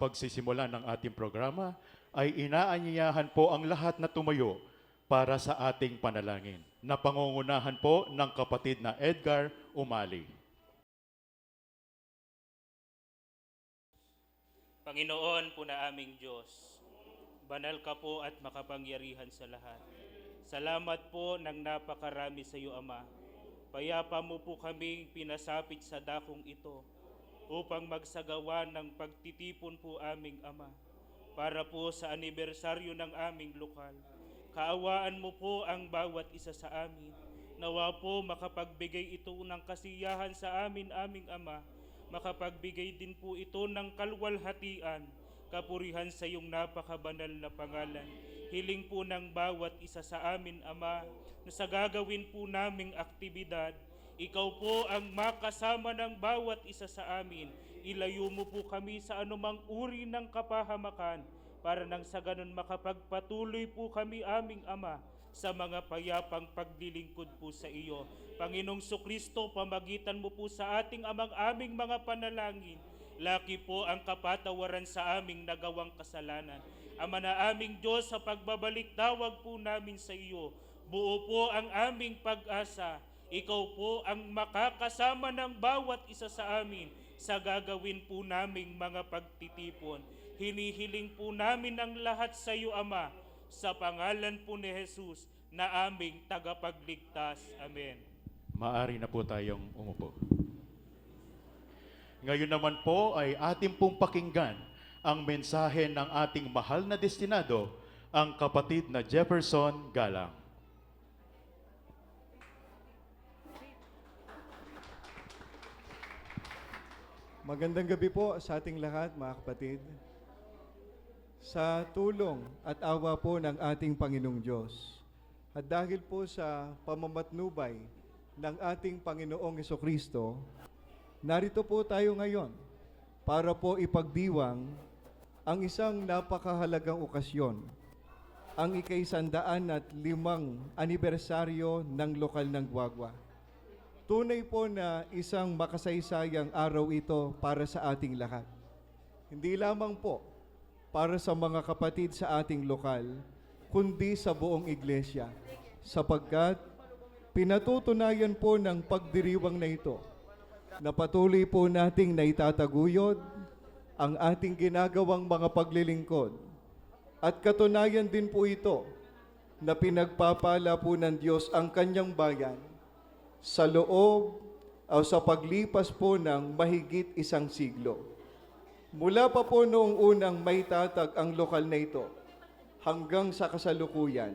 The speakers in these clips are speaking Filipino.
pagsisimula ng ating programa, ay inaanyayahan po ang lahat na tumayo para sa ating panalangin, na pangungunahan po ng kapatid na Edgar Umali. Panginoon po na aming Diyos, banal ka po at makapangyarihan sa lahat. Salamat po ng napakarami sa iyo, Ama. Payapa mo po kaming pinasapit sa dakong ito upang magsagawa ng pagtitipon po aming Ama para po sa anibersaryo ng aming lokal. Kaawaan mo po ang bawat isa sa amin. Nawa po makapagbigay ito ng kasiyahan sa aming Ama, makapagbigay din po ito ng kalwalhatian, kapurihan sa iyong napakabanal na pangalan. Hiling po ng bawat isa sa amin, Ama, na sa gagawin po naming aktibidad, ikaw po ang makasama ng bawat isa sa amin. Ilayo mo po kami sa anumang uri ng kapahamakan, para nang sa ganun makapagpatuloy po kami, aming Ama, sa mga payapang paglilingkod po sa iyo. Panginoong Kristo, pamagitan mo po sa ating aming mga panalangin, laki po ang kapatawaran sa aming nagawang kasalanan. Ama na aming Diyos, sa pagbabalik tawag po namin sa iyo, buo po ang aming pag-asa. Ikaw po ang makakasama ng bawat isa sa amin sa gagawin po naming mga pagtitipon. Hinihiling po namin ang lahat sa iyo, Ama, sa pangalan po ni Jesus na aming tagapagligtas. Amen. Maari na po tayong umupo. Ngayon naman po ay ating pong pakinggan ang mensahe ng ating mahal na destinado, ang kapatid na Jefferson Galang. Magandang gabi po sa ating lahat, mga kapatid. Sa tulong at awa po ng ating Panginoong Diyos, at dahil po sa pamamatnubay ng ating Panginoong Jesucristo, narito po tayo ngayon para po ipagdiwang ang isang napakahalagang okasyon, ang ika-105 anibersaryo ng lokal ng Guagua. Tunay po na isang makasaysayang araw ito para sa ating lahat. Hindi lamang po para sa mga kapatid sa ating lokal, kundi sa buong iglesia, sapagkat pinatutunayan po ng pagdiriwang na ito na patuloy po nating naitataguyod ang ating ginagawang mga paglilingkod. At katunayan din po ito na pinagpapala po ng Diyos ang kanyang bayan sa loob o sa paglipas po ng mahigit 1 siglo. Mula pa po noong unang may tatag ang lokal na ito hanggang sa kasalukuyan,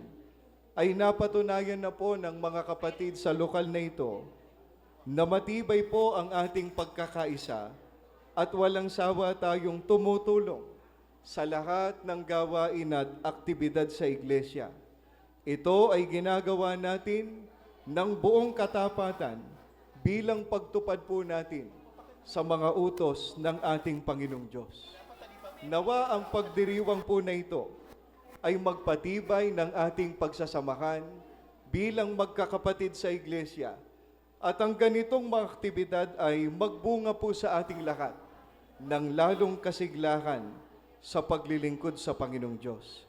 ay napatunayan na po ng mga kapatid sa lokal na ito na matibay po ang ating pagkakaisa at walang sawa tayong tumutulong sa lahat ng gawain at aktibidad sa iglesia. Ito ay ginagawa natin ng buong katapatan bilang pagtupad po natin sa mga utos ng ating Panginoong Diyos. Nawa ang pagdiriwang po na ito ay magpatibay ng ating pagsasamahan bilang magkakapatid sa iglesia, at ang ganitong mga aktibidad ay magbunga po sa ating lahat ng lalong kasiglahan sa paglilingkod sa Panginoong Diyos.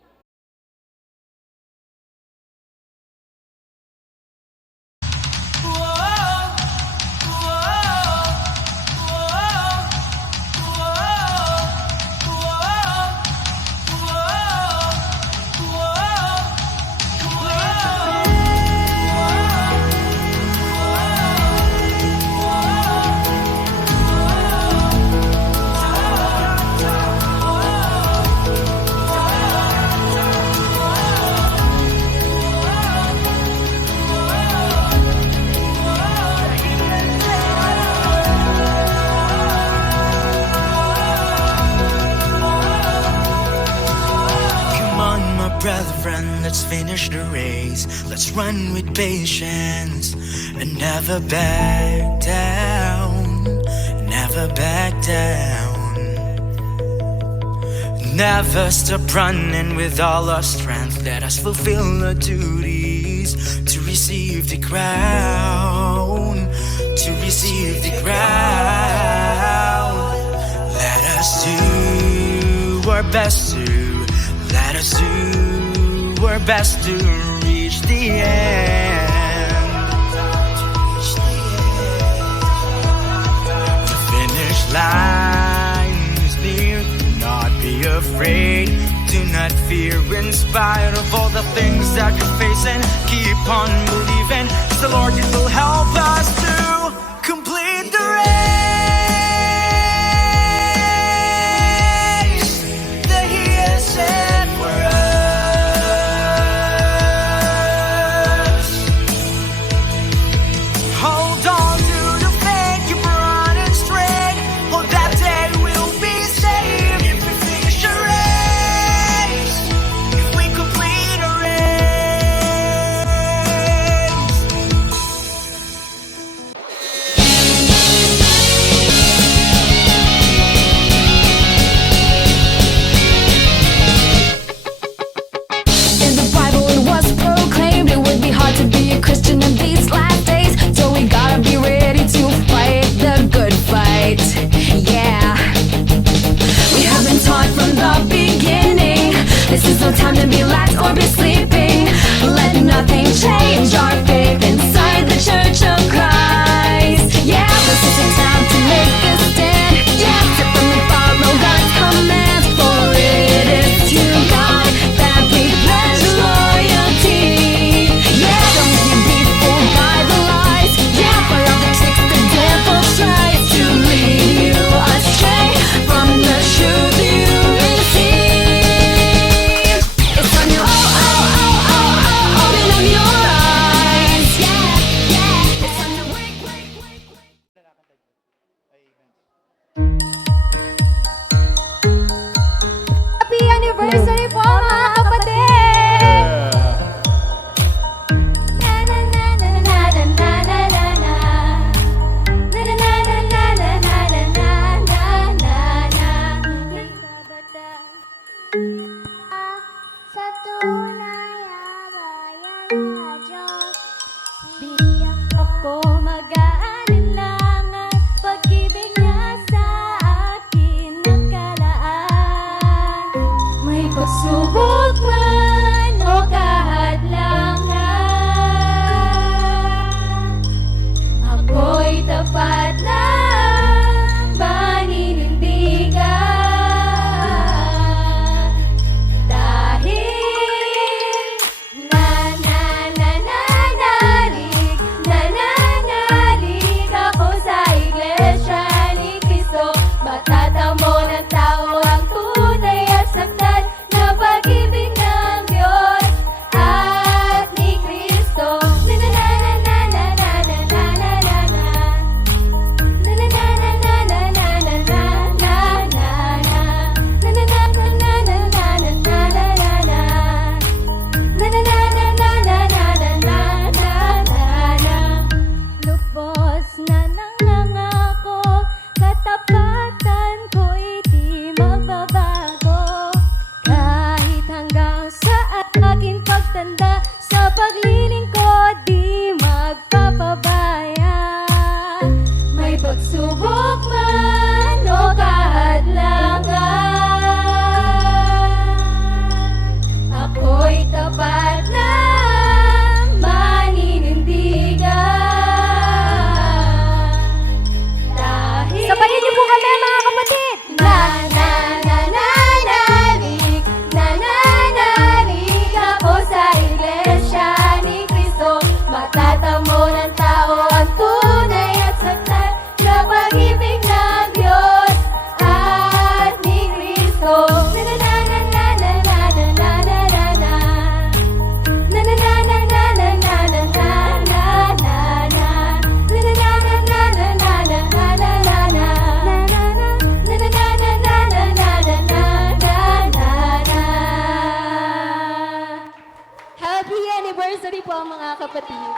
Brethren, let's finish the race. Let's run with patience and never back down. Never back down. Never stop running with all our strength. Let us fulfill our duties to receive the crown. To receive the crown. Let us do our best to let us do our best to reach the end. The finish line is near. Do not be afraid. Do not fear. In spite of all the things that you're facing, keep on believing. 'Cause the Lord will help us to complete the race that He has set for us. Hold on to the faith, keep running straight. Oh, that day we'll be saved if we finish a race, if we complete a race. In the Bible it was proclaimed it would be hard to be a Christian in these last days. So we gotta be ready to fight the good fight. Yeah. We have been taught from the beginning this is no time to be lax or be sleeping. Let nothing change our faith inside the Church of Christ. Yeah, this is a time to make a stand. Yeah, to firmly follow God's commands. For it is to God that we pledge loyalty. Yeah, don't you be fooled by the lies. Yeah, by all the tricks the devil tries to lead you astray from the truth you receive. It's on your open up your eyes. Yeah, yeah. It's on your wake. Happy anniversary po mga kapatid! Na na na na na na na na na na. Na na na na na na na na na na na. Sa tunay abayan na Diyos, bigyan Ako mag-aalinlangan, pag-ibig niya sa akin nagkalaan. May pagsubok man o kahadlangan, ako'y tapat na paninindigan. Dahil nananalig ako sa Iglesia ni Cristo. Matatamo ng tao ang tunay at saktan na pag-ibig ng Diyos at ni Cristo. Lubos na nang nangako, katapatan ko'y di magbabago. Kahit hanggang sa aking pagtanda, sa paglilingkod di magpapabaya. May pagsubok man o kahadlangan, ako'y tapat na maninindigan. Dahil sabayan niyo po kami mga kapatid! Nananalig ako sa Iglesia ni Cristo. Matatamo ng tao ang tunay at saktan na pag-ibig ng Diyos at ni Cristo. Happy anniversary po mga kapatid!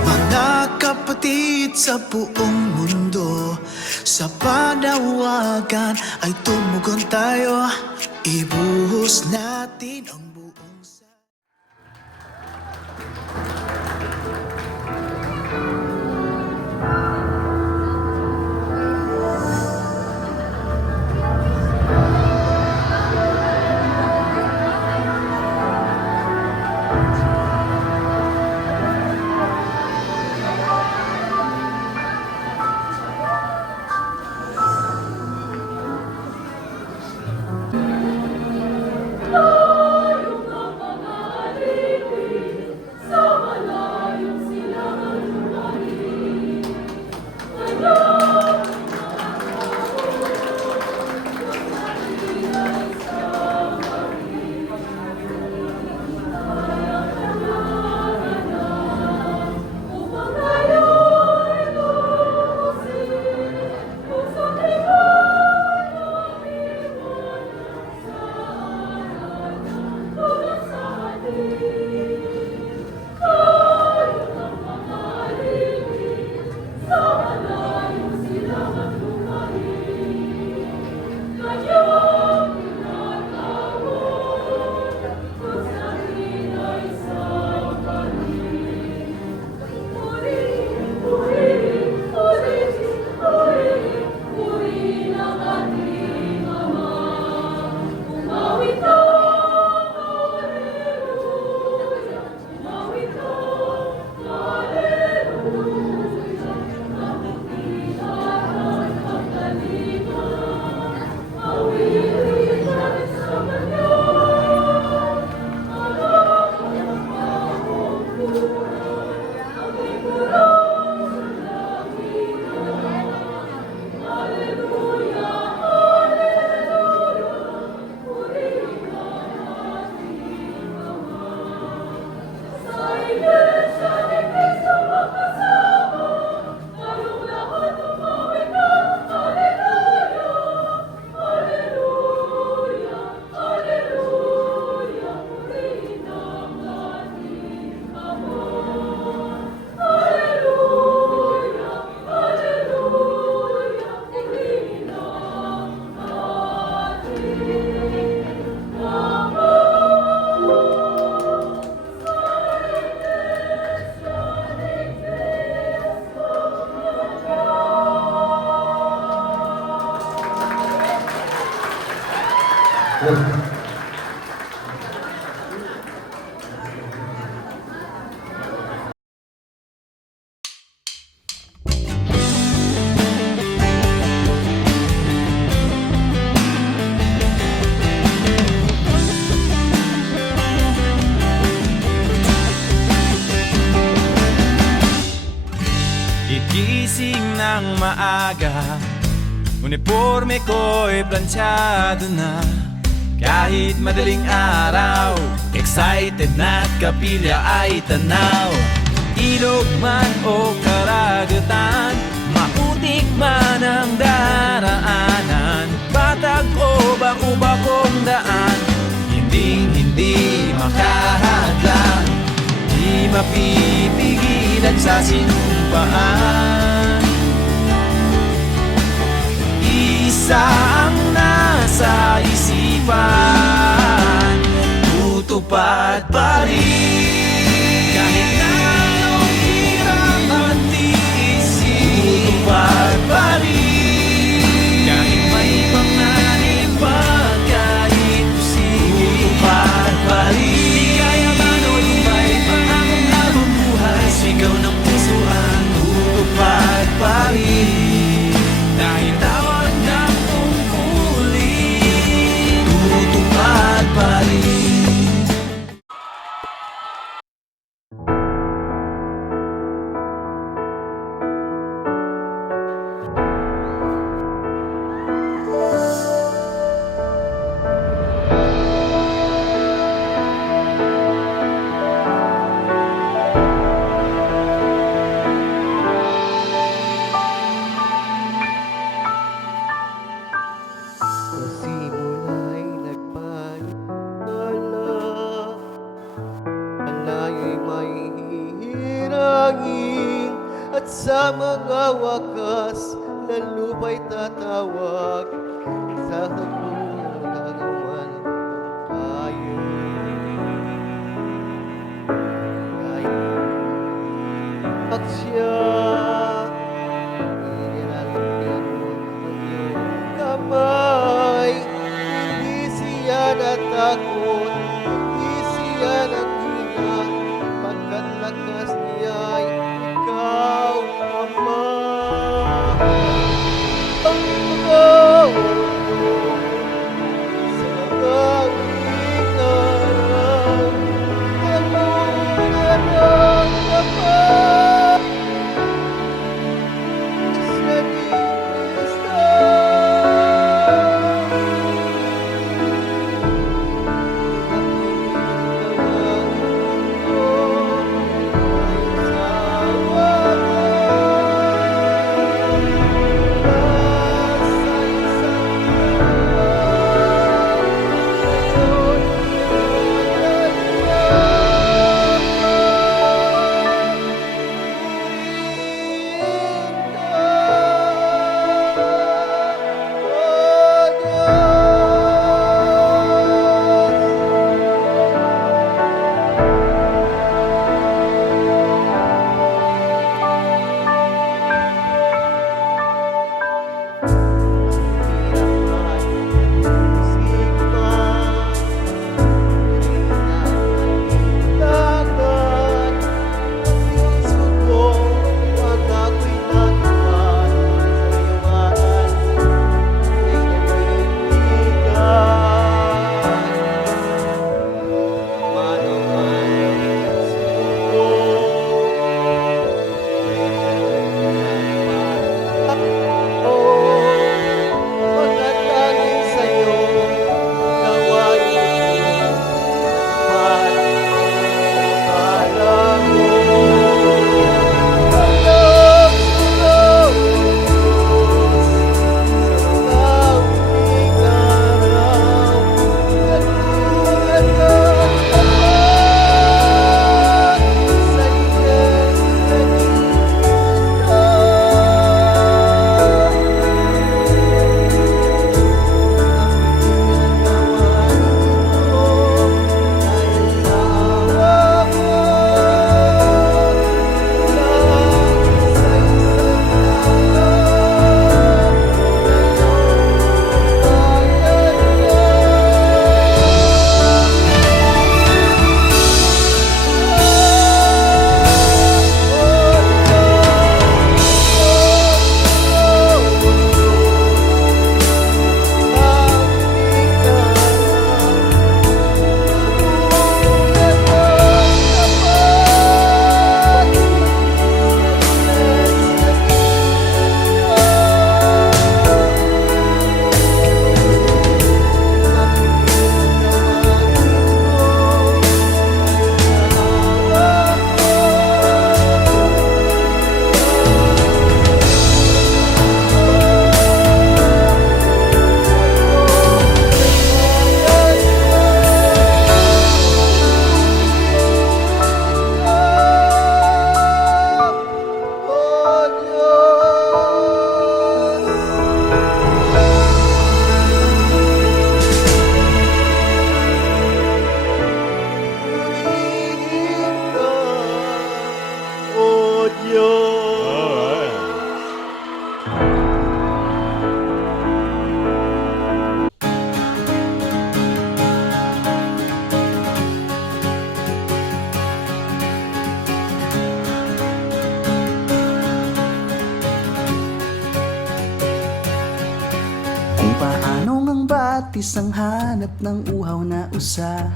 Mga kapatid sa buong mundo, sa panawagan ay tumugon tayo. Ibuhos natin ang buong Gigising ng maaga, uniforme ko'y planchado na. Kahit madaling araw, excited na't kapilya ay tanaw. Ilog man o karagatan, maputik man ang daraanan, patag o bako-bakong daan, hindi makahadlang, di mapipigilan sa sinumpaan. Isa ang nasa isipan, tutupad pa rin. Kahit na anong hirap at tiisin, tutupad pa rin. Kahit may panganib at kahit pusigil, tutupad pa rin. Di kaya man o lumbay, pangakong habang buhay, sigaw ng puso ang tutupad pa rin. Dahil tawag ng tungkulin, tutupad pa rin. Simula'y nagpaalala, ala'y may hihirangin, at sa mga wakas ng lupa'y tatawag sa hagulong gagawan tayo. At siya inilagyan mo ng iyong kamay. Hindi siya natakot, hindi siya naghina, pagkat lakas niya'y ikaw, Ama. Ang tawag mo sa mga uling araw, namunan ang kapal sa ni Kristo. Pagkatangin sa'yo, gawain para mo. Walang sulong sa mga uling araw, nagulat ang tapat sa iyong Kung paano ang batis ang hanap ng uhaw na usa,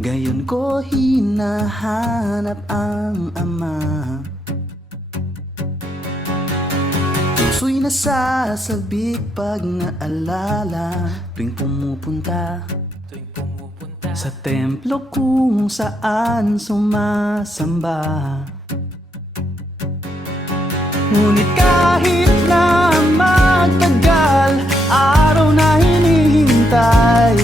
gayon ko hinahanap ang Ama. Puso'y nasasabik pag naalala tuwing pumupunta sa templo kung saan sumasamba. Ngunit kahit na magtagal, araw na hinihintay,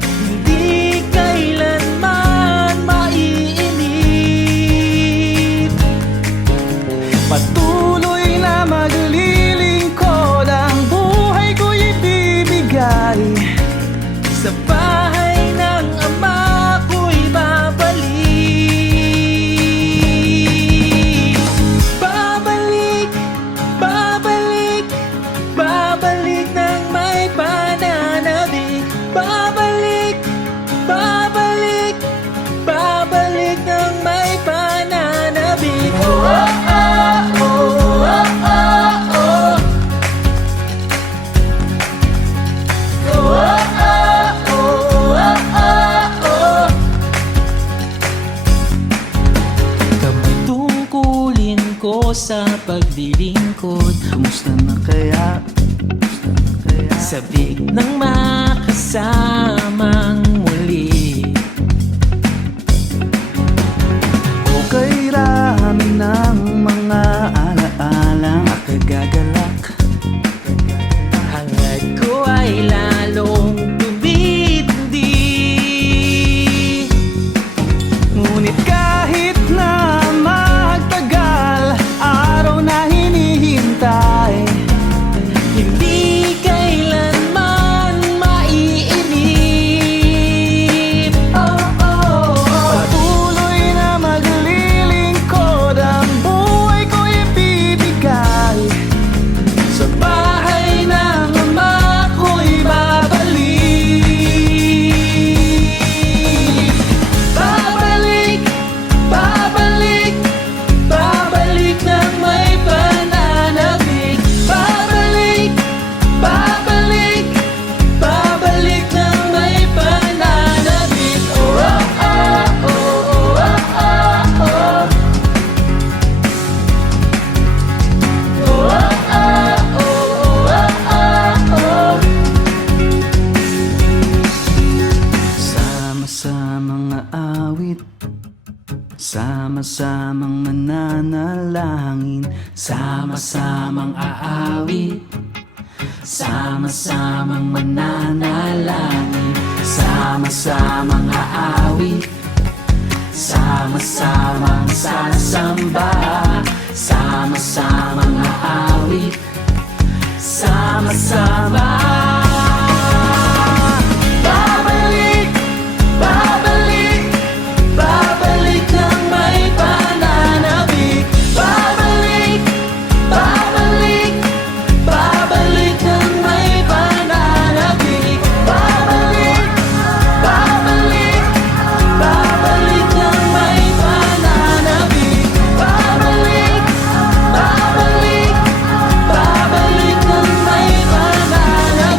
hindi kailanman maiinip. maglilingkod. Kumusta na kaya? Sabik ng makasamang muli. Okay, rami ng mga alaalang makagagalak. Hangad ko ay lalong tumindi. Ngunit kahit na magtagal, araw na hinihintay, Hindi kailanman maiinip. patuloy na maglilingkod, ang buhay ko ibibigay. Sa bahay ng ama ko'y babalik. Babalik, babalik, babalik nang may pananabik. Babalik, babalik, babalik nang may pananabik. Oh, oh, oh, oh, oh, oh, oh. Sama-samang aawit, sama-samang mananalangin, Sama-samang aawit, sama-samang mananalangin, sama-samang aawit, sama-samang sasamba, sama-samang aawit, sama-sama. Babalik, babalik, babalik nang may pananabik. Babalik, babalik, babalik nang may pananabik. Babalik, babalik, babalik nang may pananabik. Babalik, babalik, babalik nang may pananabik.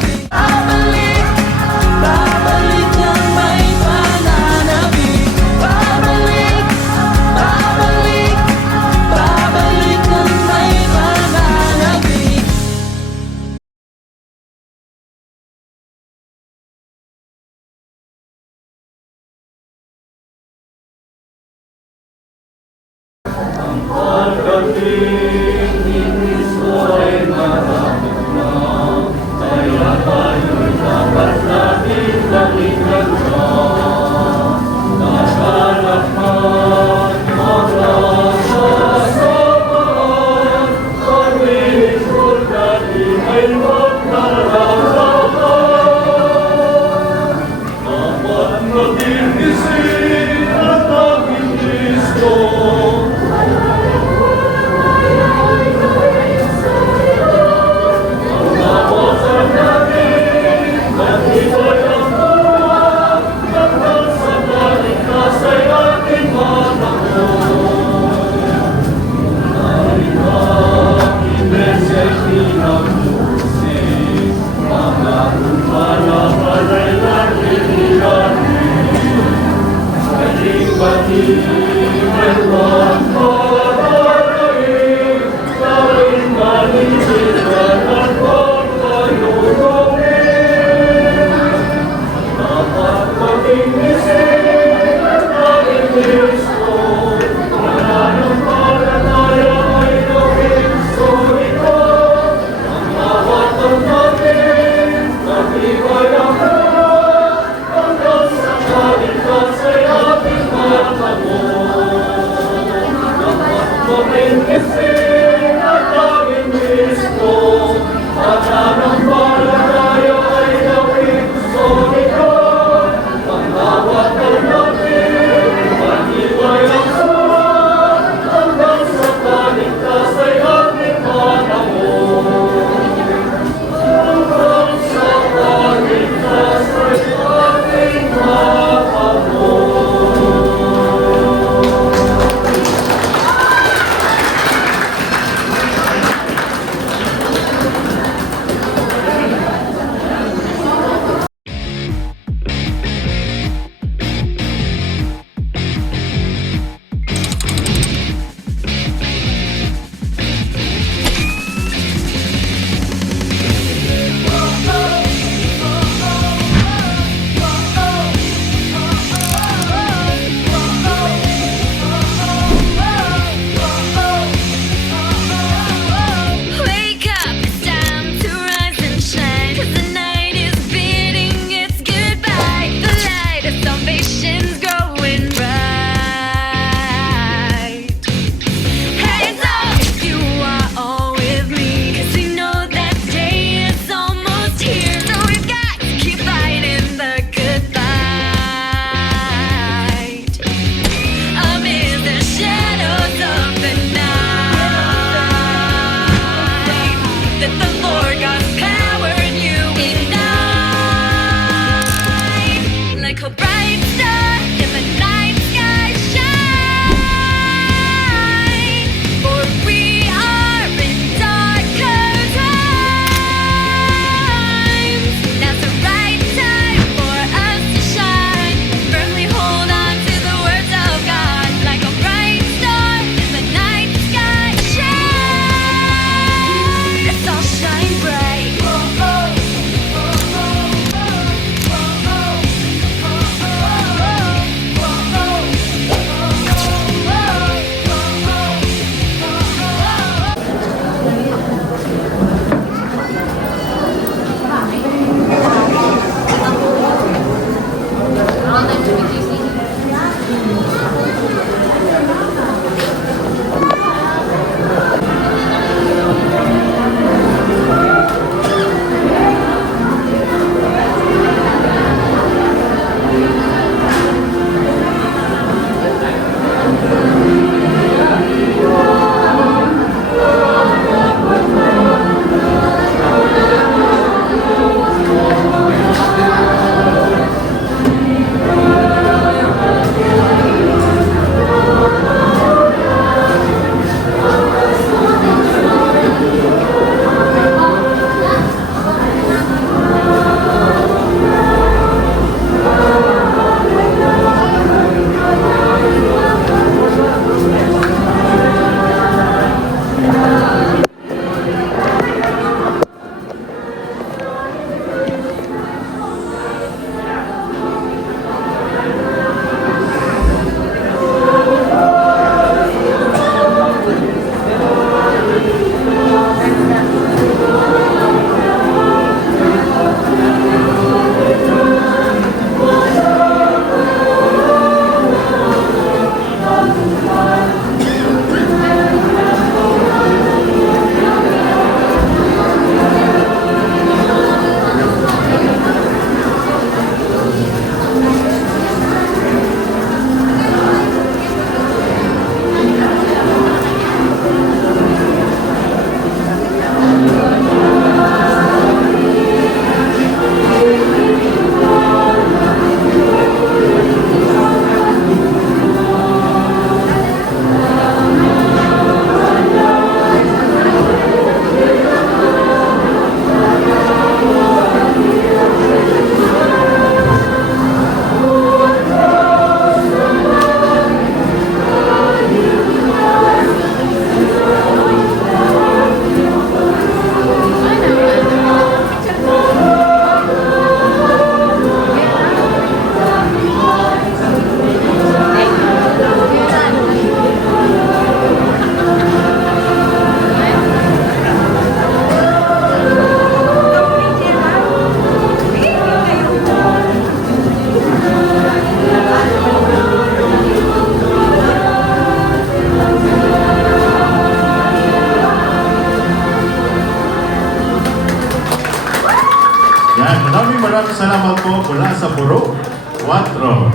sa puro 4.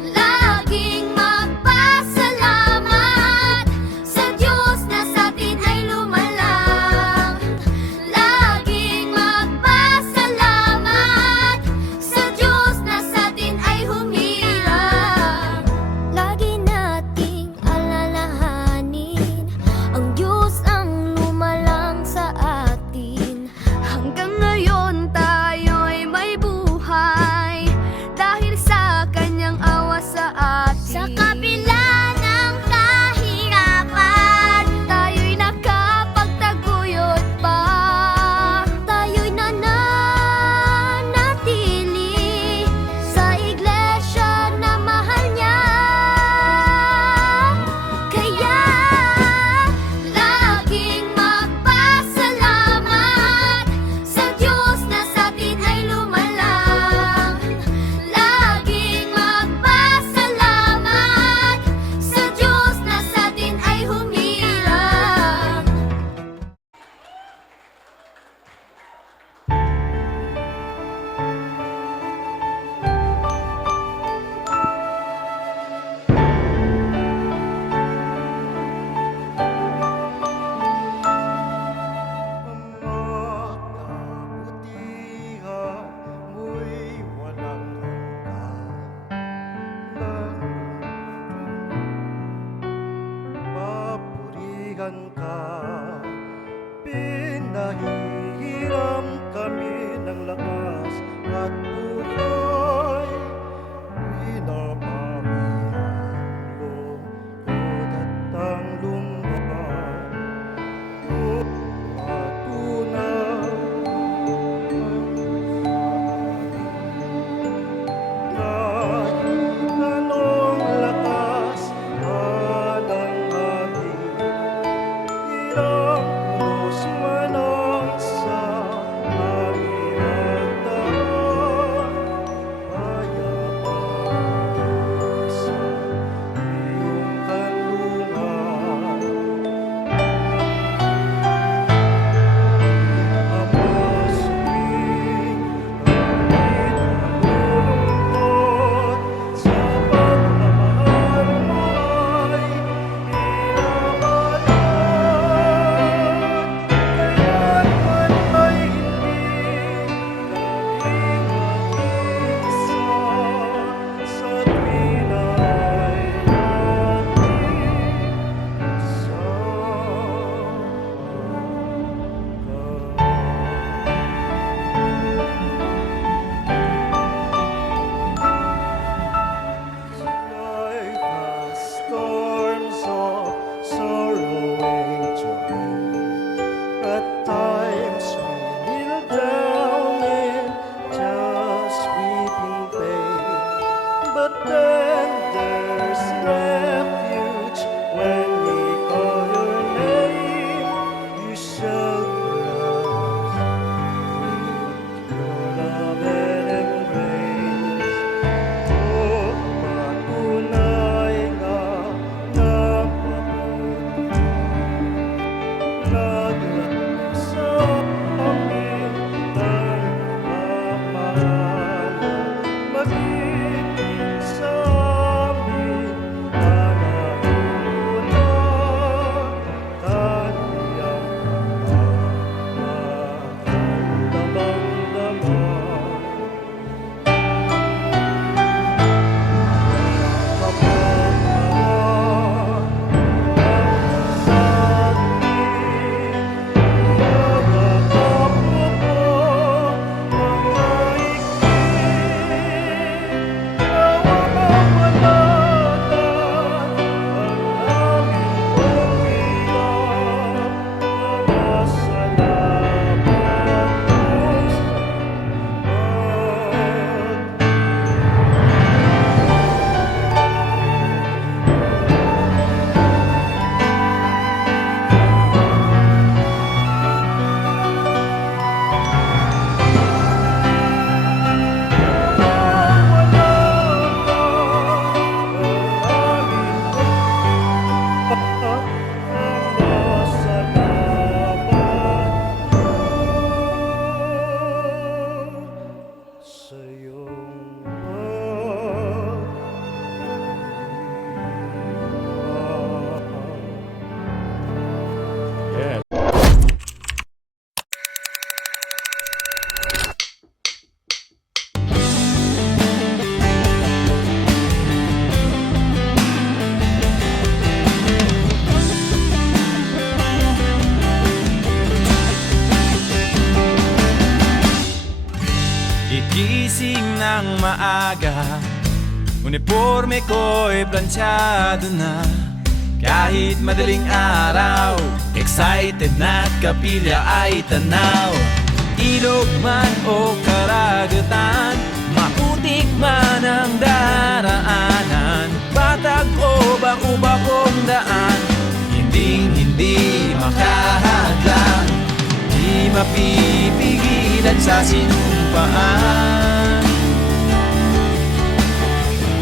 Laging magpasalamat sa Diyos na sa atin ay lumalang. Laging magpasalamat sa Diyos na sa atin ay humirang. Lagi nating alalahanin ang Diyos ang lumalang sa atin. Hanggang ngayon tayo'y may buhay dahil sa kanyang awa sa atin. Sa kabila ng kahirapan, tayo'y nakapagtaguyod pa. Tayo'y nananatili sa iglesia na mahal niya. Kaya laging magpasalamat sa Diyos na sa atin ay lumalang. Laging magpasalamat sa Diyos na sa atin ay humirang. Kabutihan mo'y walang hanggan. Papurihan ka, pinahihiram kami ng lakas at buhay. Pinapawihan lungkot at ang lumbay. Kahit anong lakas anang ating ilang pulos man ang sa aming daan, payapang sa iyong kanlungan. Life has storms of sorrow and joy. At times we kneel down in just weeping pain. But then there's refuge when we call your name. You shelter us with your love and embrace. Oh, patunay nga na mabuti naglaan sa amin ng pamahal, magiging sa amin. maaga, uniforme ko'y plansyado na. Kahit madaling araw, excited na't kapilya ay tanaw. Ilog man o karagatan, maputik man ang daraanan, patag o baku-bakong daan, hindi makahadlang, di mapipigilan sa sinumpaan.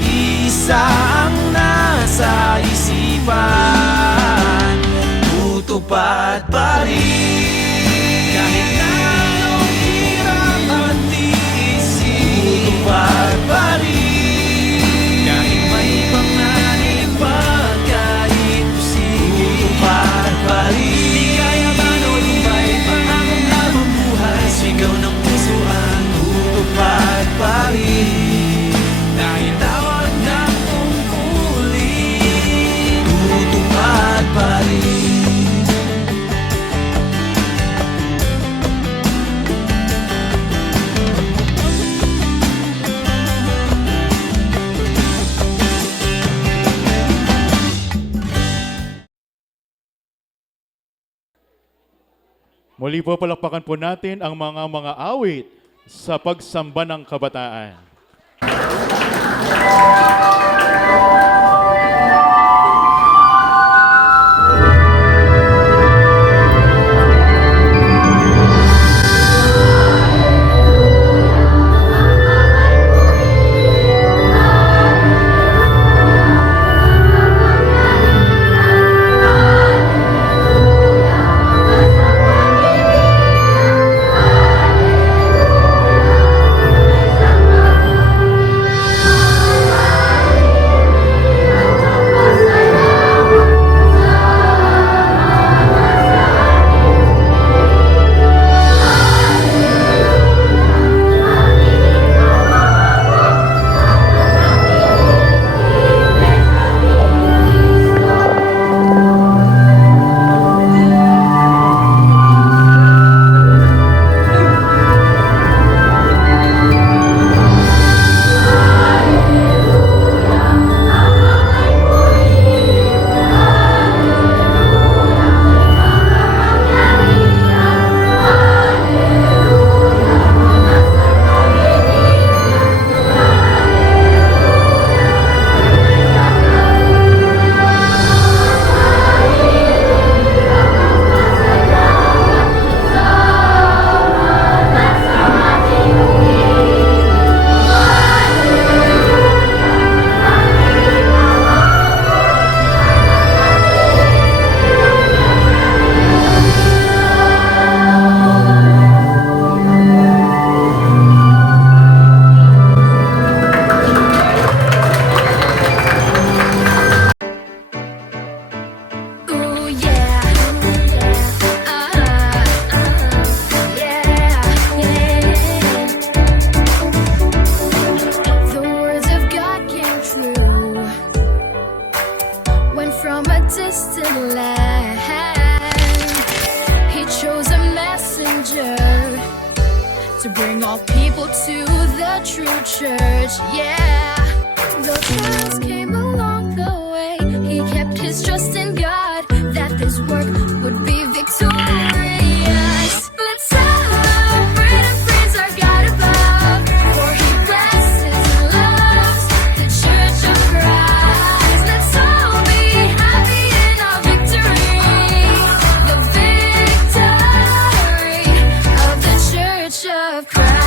Isa ang nasa isipan, tutupad pa rin. Kahit na anong hirap at tiisin, tutupad pa rin. Kahit may panganib at kahit pusigil, tutupad pa rin. Di kaya man o lumbay, pangakong habang buhay, sigaw ng puso ang tutupad pa rin. Dahil tawag ng tungkulin, tutupad pa rin. Muli po palakpakan po natin ang mga awit sa pagsamba ng kabataan. Ooh, yeah. Yeah. The words of God came true when from a distant land He chose a messenger to bring all people to the true church. Yeah, though trials came along the way, He kept His trust in God that this work would be victorious. Let's celebrate and praise our God above, for He blesses and loves the Church of Christ. Let's all be happy in our victory, the victory of the Church of Christ.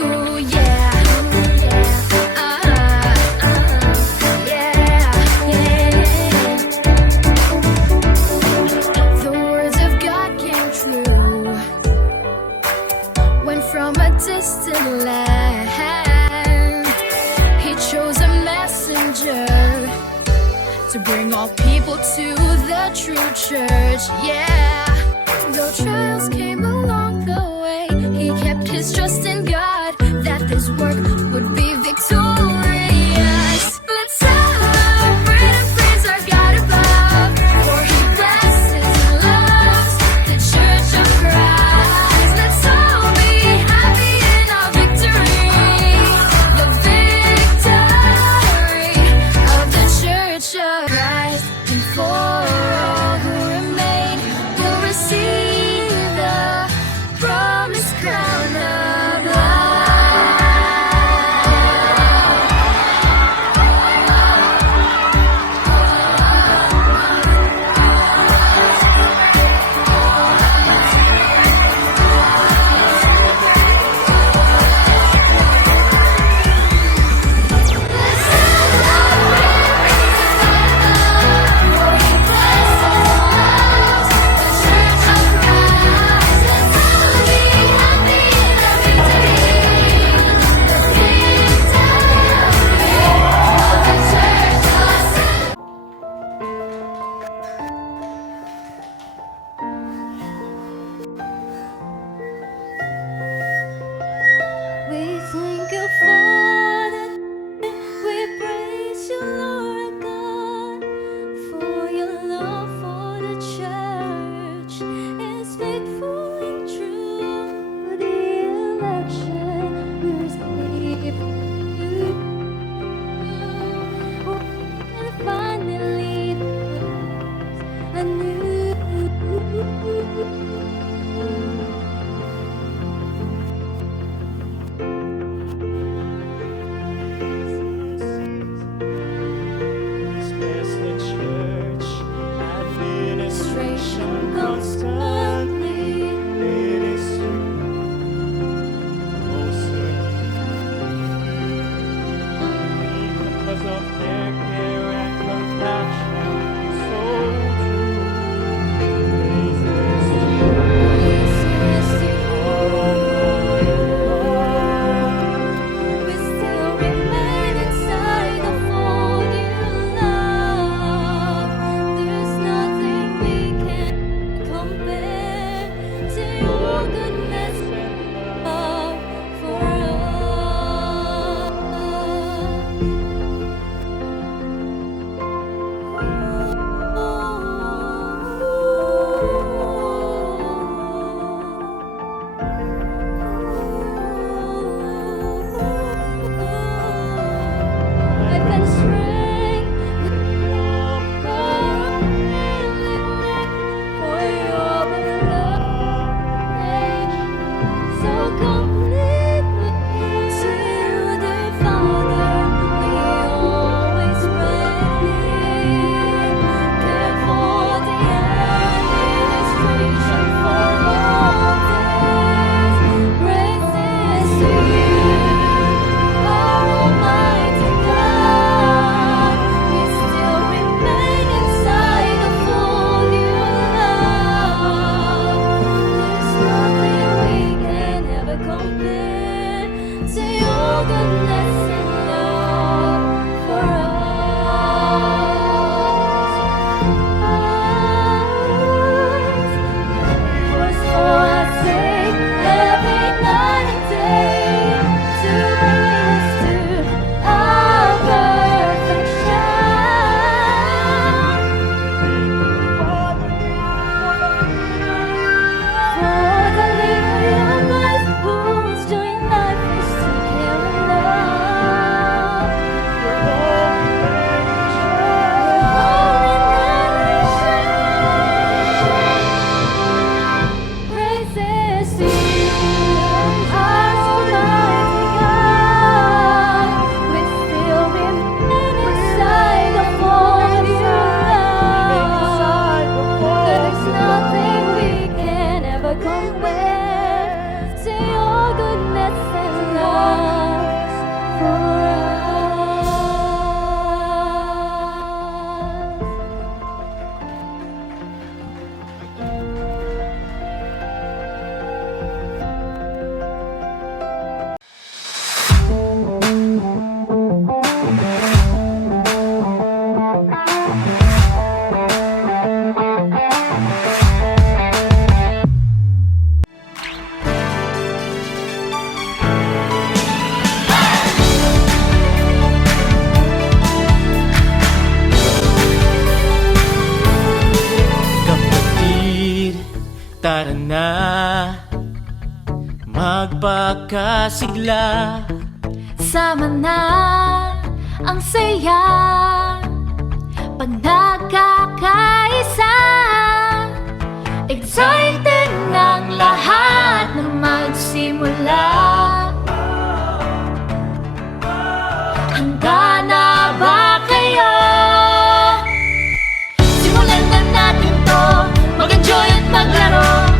Ooh, yeah. Yeah. The words of God came true when from a distant land He chose a messenger to bring all people to the true church. Yeah. Though trials came along the way, He kept His trust in God that this work would be victorious. Let's celebrate and praise our God above, for He blesses and loves the Church of Christ. Let's all be happy in our victory, the victory of the Church of Christ. And for all who remain, will receive the promised crown of life. magkasigla. Sama na ang saya pag nagkakaisa. Excited ng lahat na magsimula. Handa na ba kayo? Simulan na natin to, mag-enjoy at maglaro.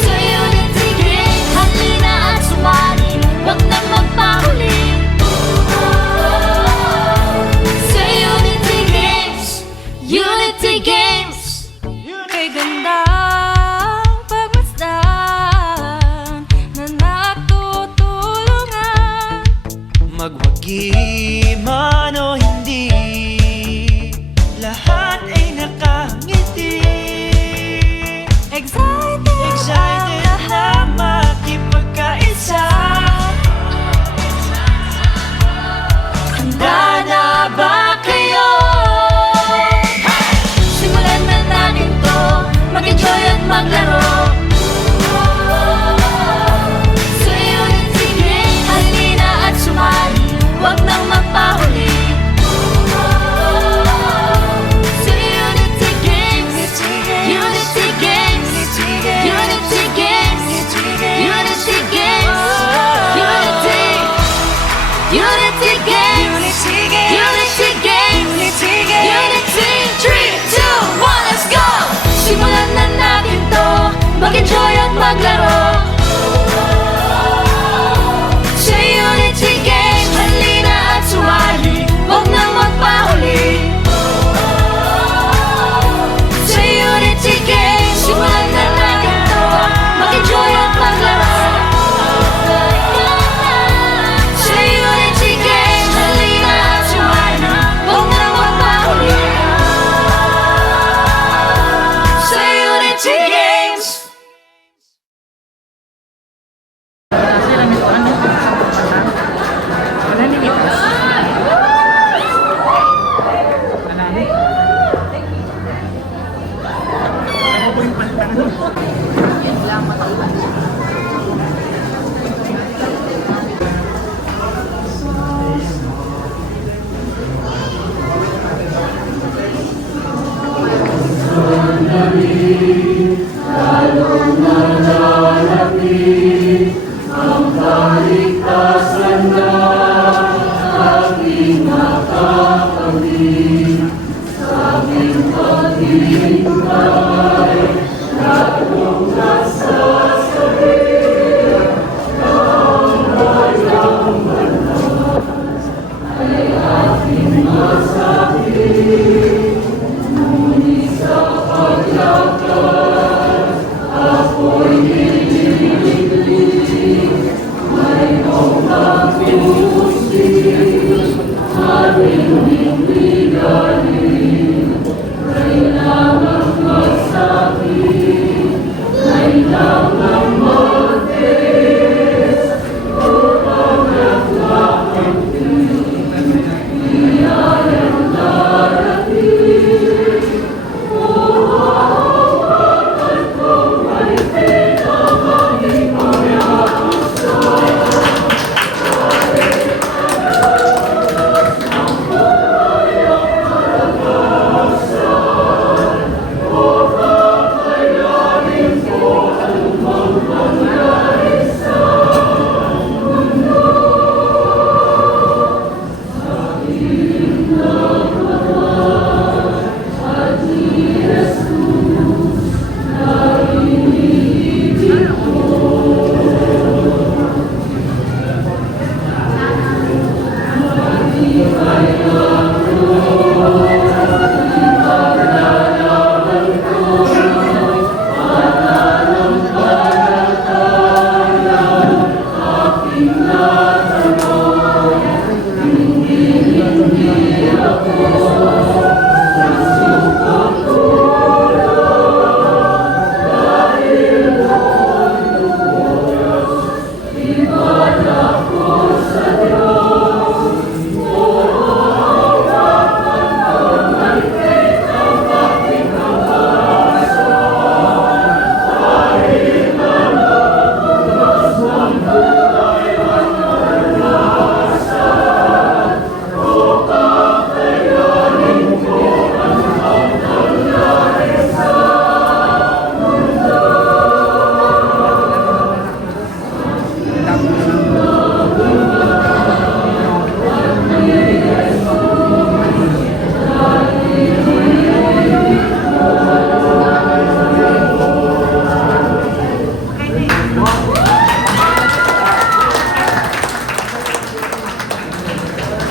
Sa Unity Games, halina at sumali, wag na magpahuli. Sa Unity Games, Unity Games. Kay gandang pagmasdan na natutulungan. Magwagi man o hindi, lahat ay nakangiti. Excited na makipagkaisa. Handa na ba kayo? Simulan na natin to, mag-enjoy at maglaro. Sa Unity Games, halina at sumali, wag nang magpahuli. Sa Unity Games, Unity Games, Unity Games, Unity Games, Unity, Unity Games, Unity Games, Unity. 3, 2, 1, let's go! Simulan na natin to, mag-enjoy at maglaro. Sa Unity Games, halina at sumali, wag nang magpahuli. Sa Unity Games, simulan na natin to, mag-enjoy at maglaro. Sa Unity Games, halina at sumali, wag nang magpahuli. Sa Unity Games.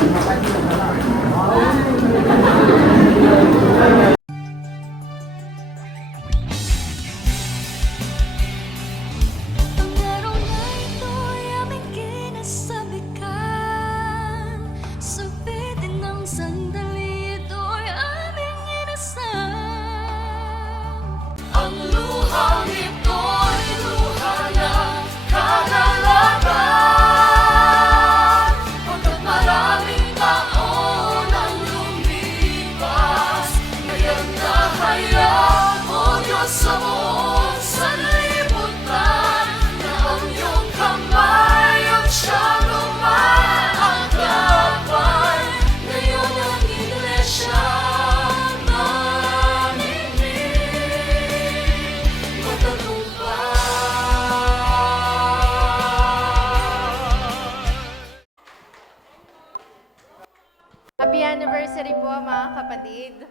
Ang araw na ito'y aming kinasabikan. Sa bitin ng sandali ito'y aming inasal. Ang luhang ito'y luha ng kagalakan. Pagkat maraming taon ang lumipas, ngayon na hayag mo Diyos sa buong sanlibutan, na ang iyong kamay ang siyang umaagapay. Ngayon ang iglesia maninig, matagumpay. Happy anniversary po mga kapatid.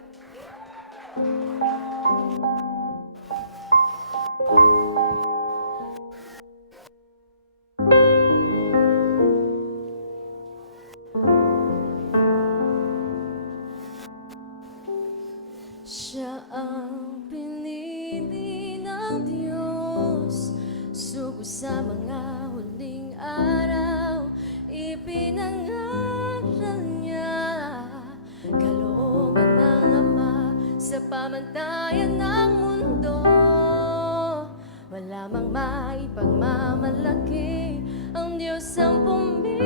Siya ang pinili ng Diyos, sugo sa mga huling araw, ipinangaral niya. Kalooban ng Ama sa pamantayan ng mundo, wala mang maipagmamalaki, ang Diyos ang pumili.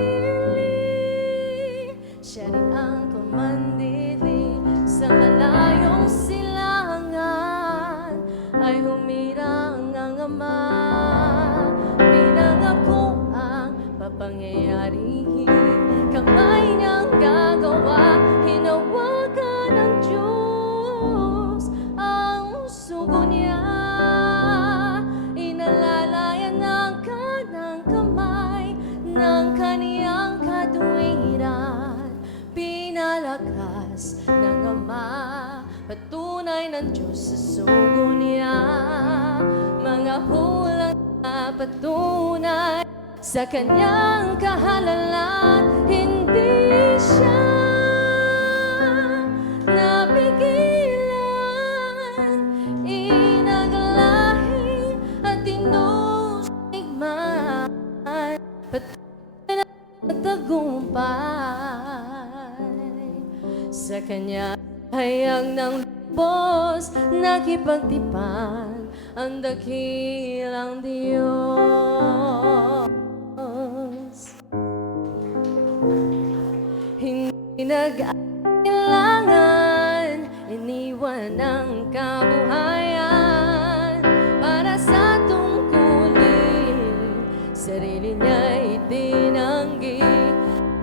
Siya rin ang kumandili sa malayong silangan, ay humirang ang Ama. Pinangako ang papangyayarihin, kamay niyang gagawa. Hinawakan ng Diyos ang sugo niya, inalalayan ng kanang kamay ng kaniyang katuwiran. Pinalakas ng Ama, patunay ng Diyos sa sugo niya. Mga hulang na patunay sa kanyang kahalalan, hindi siya napigilan, inaglahi at tinustigman, patunay ng tagumpay. Sa kanya hayag ng lubos, nakipagtipan ang dakilang Diyos. Hindi nag-ailangan, iniwan ang kabuhayan para sa tungkulin, sarili niya itinanggi.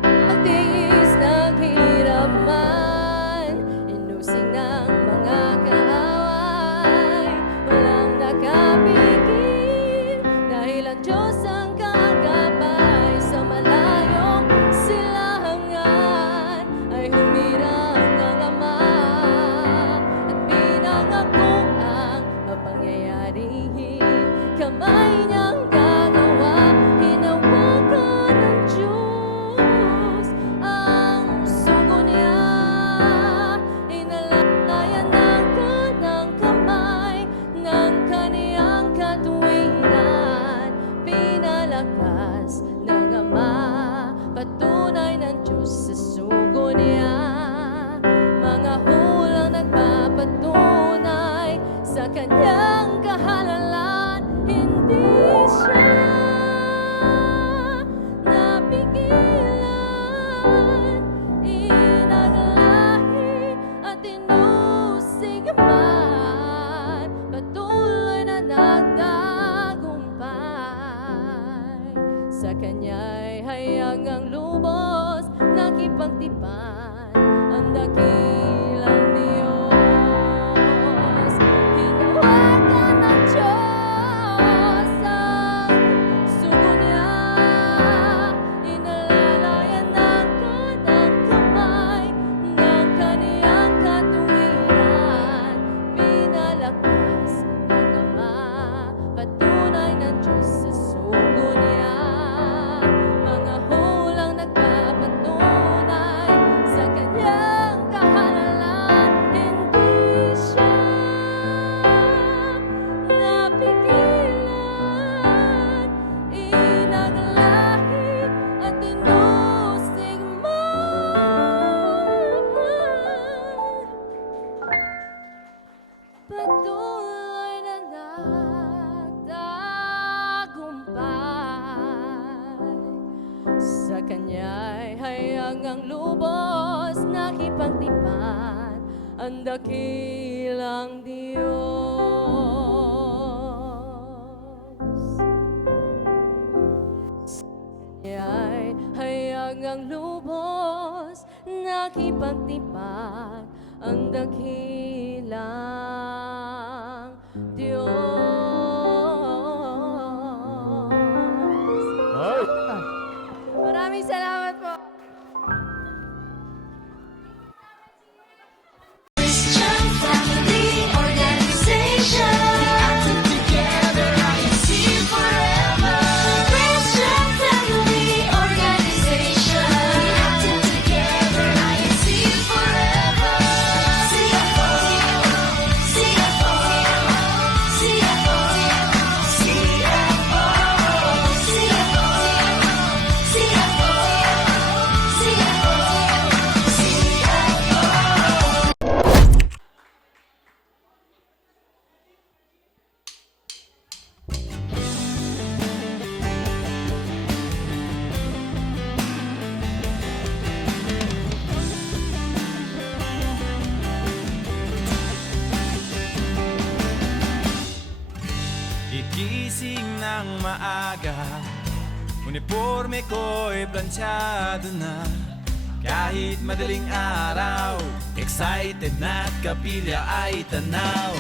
Pagtiis naghirap man, inusig ng mga kaaway, walang nakapigil, dahil ang Diyos ang kagabay. Sa malayong silangan ay humirang ang Ama, at pinangako ang mapangyayarihin, kamay niyang gagawa. Hinawakan ng Diyos ang sugo niya, inalalayan ng kanang kamay ng kaniyang katuwiran. Pinalakas ng Ama, patunay ng Diyos sa sugo niya. Mga hulang nagpapatunay sa kanyang kahalalan, hindi siya napigilan, inaglahi at tinustigman, patuloy na nagtagumpay. Sa kanya'y hayag ang lubos, nakipagtipan ang dakilang Diyos. Hinawakan ng Diyos ang sugo niya, inalalayan ng kanang kamay ng kaniyang katuwiran. Pinalakas ng Ama, patunay ng Diyos sa sugo niya. Mga hulang nagpapatunay lubos nakipagtipan ang dakilang Diyos. Kanya'y hayag ang lubos nakipagtipan ang dakilang Diyos. Maraming salamat po. Christian Family Organization. Active together, INC forever. Christian Family Organization. Active together, INC forever. CFO, CFO, CFO, CFO, CFO, Gigising ng maaga, uniforme ko'y planchado na. Kahit madaling araw, excited na't kapilya ay tanaw.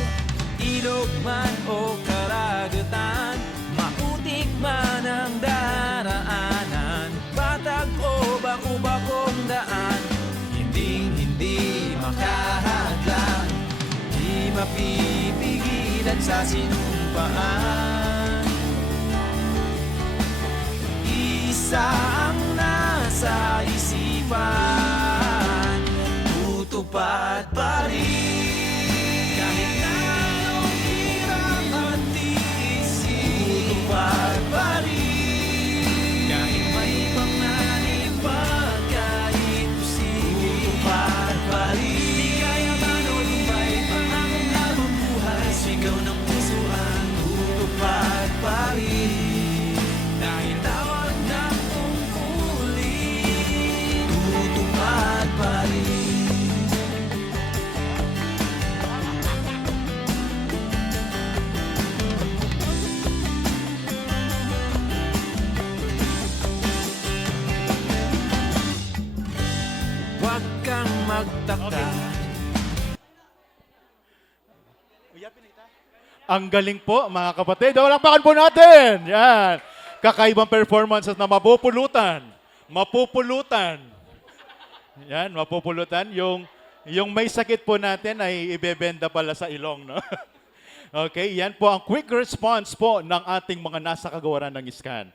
Ilog man o karagatan, maputik man ang daraanan, patag o bako-bakong daan, hindi makahadlang, di mapipigilan sa sinumpaan. Isa ang nasa isipan, tutupad pa rin. Kahit na anong hirap at tiisin, tutupad pa rin. Kahit may panganib at kahit posible, tutupad pa rin. Di kaya man o lumbay, pangakong habang buhay, sigaw ng puso ang tutupad pa rin. Dahil tawag ng tungkulin, tutupad pa rin. Huwag kang magtaka. Ang galing po, mga kapatid. Walakpakan po natin. Yan. Kakaibang performances na mapupulutan. Mapupulutan. Yan, mapupulutan. Yung may sakit po natin ay ibebenda pala sa ilong, no? Okay, yan po ang quick response po ng ating mga nasa kagawaran ng scan.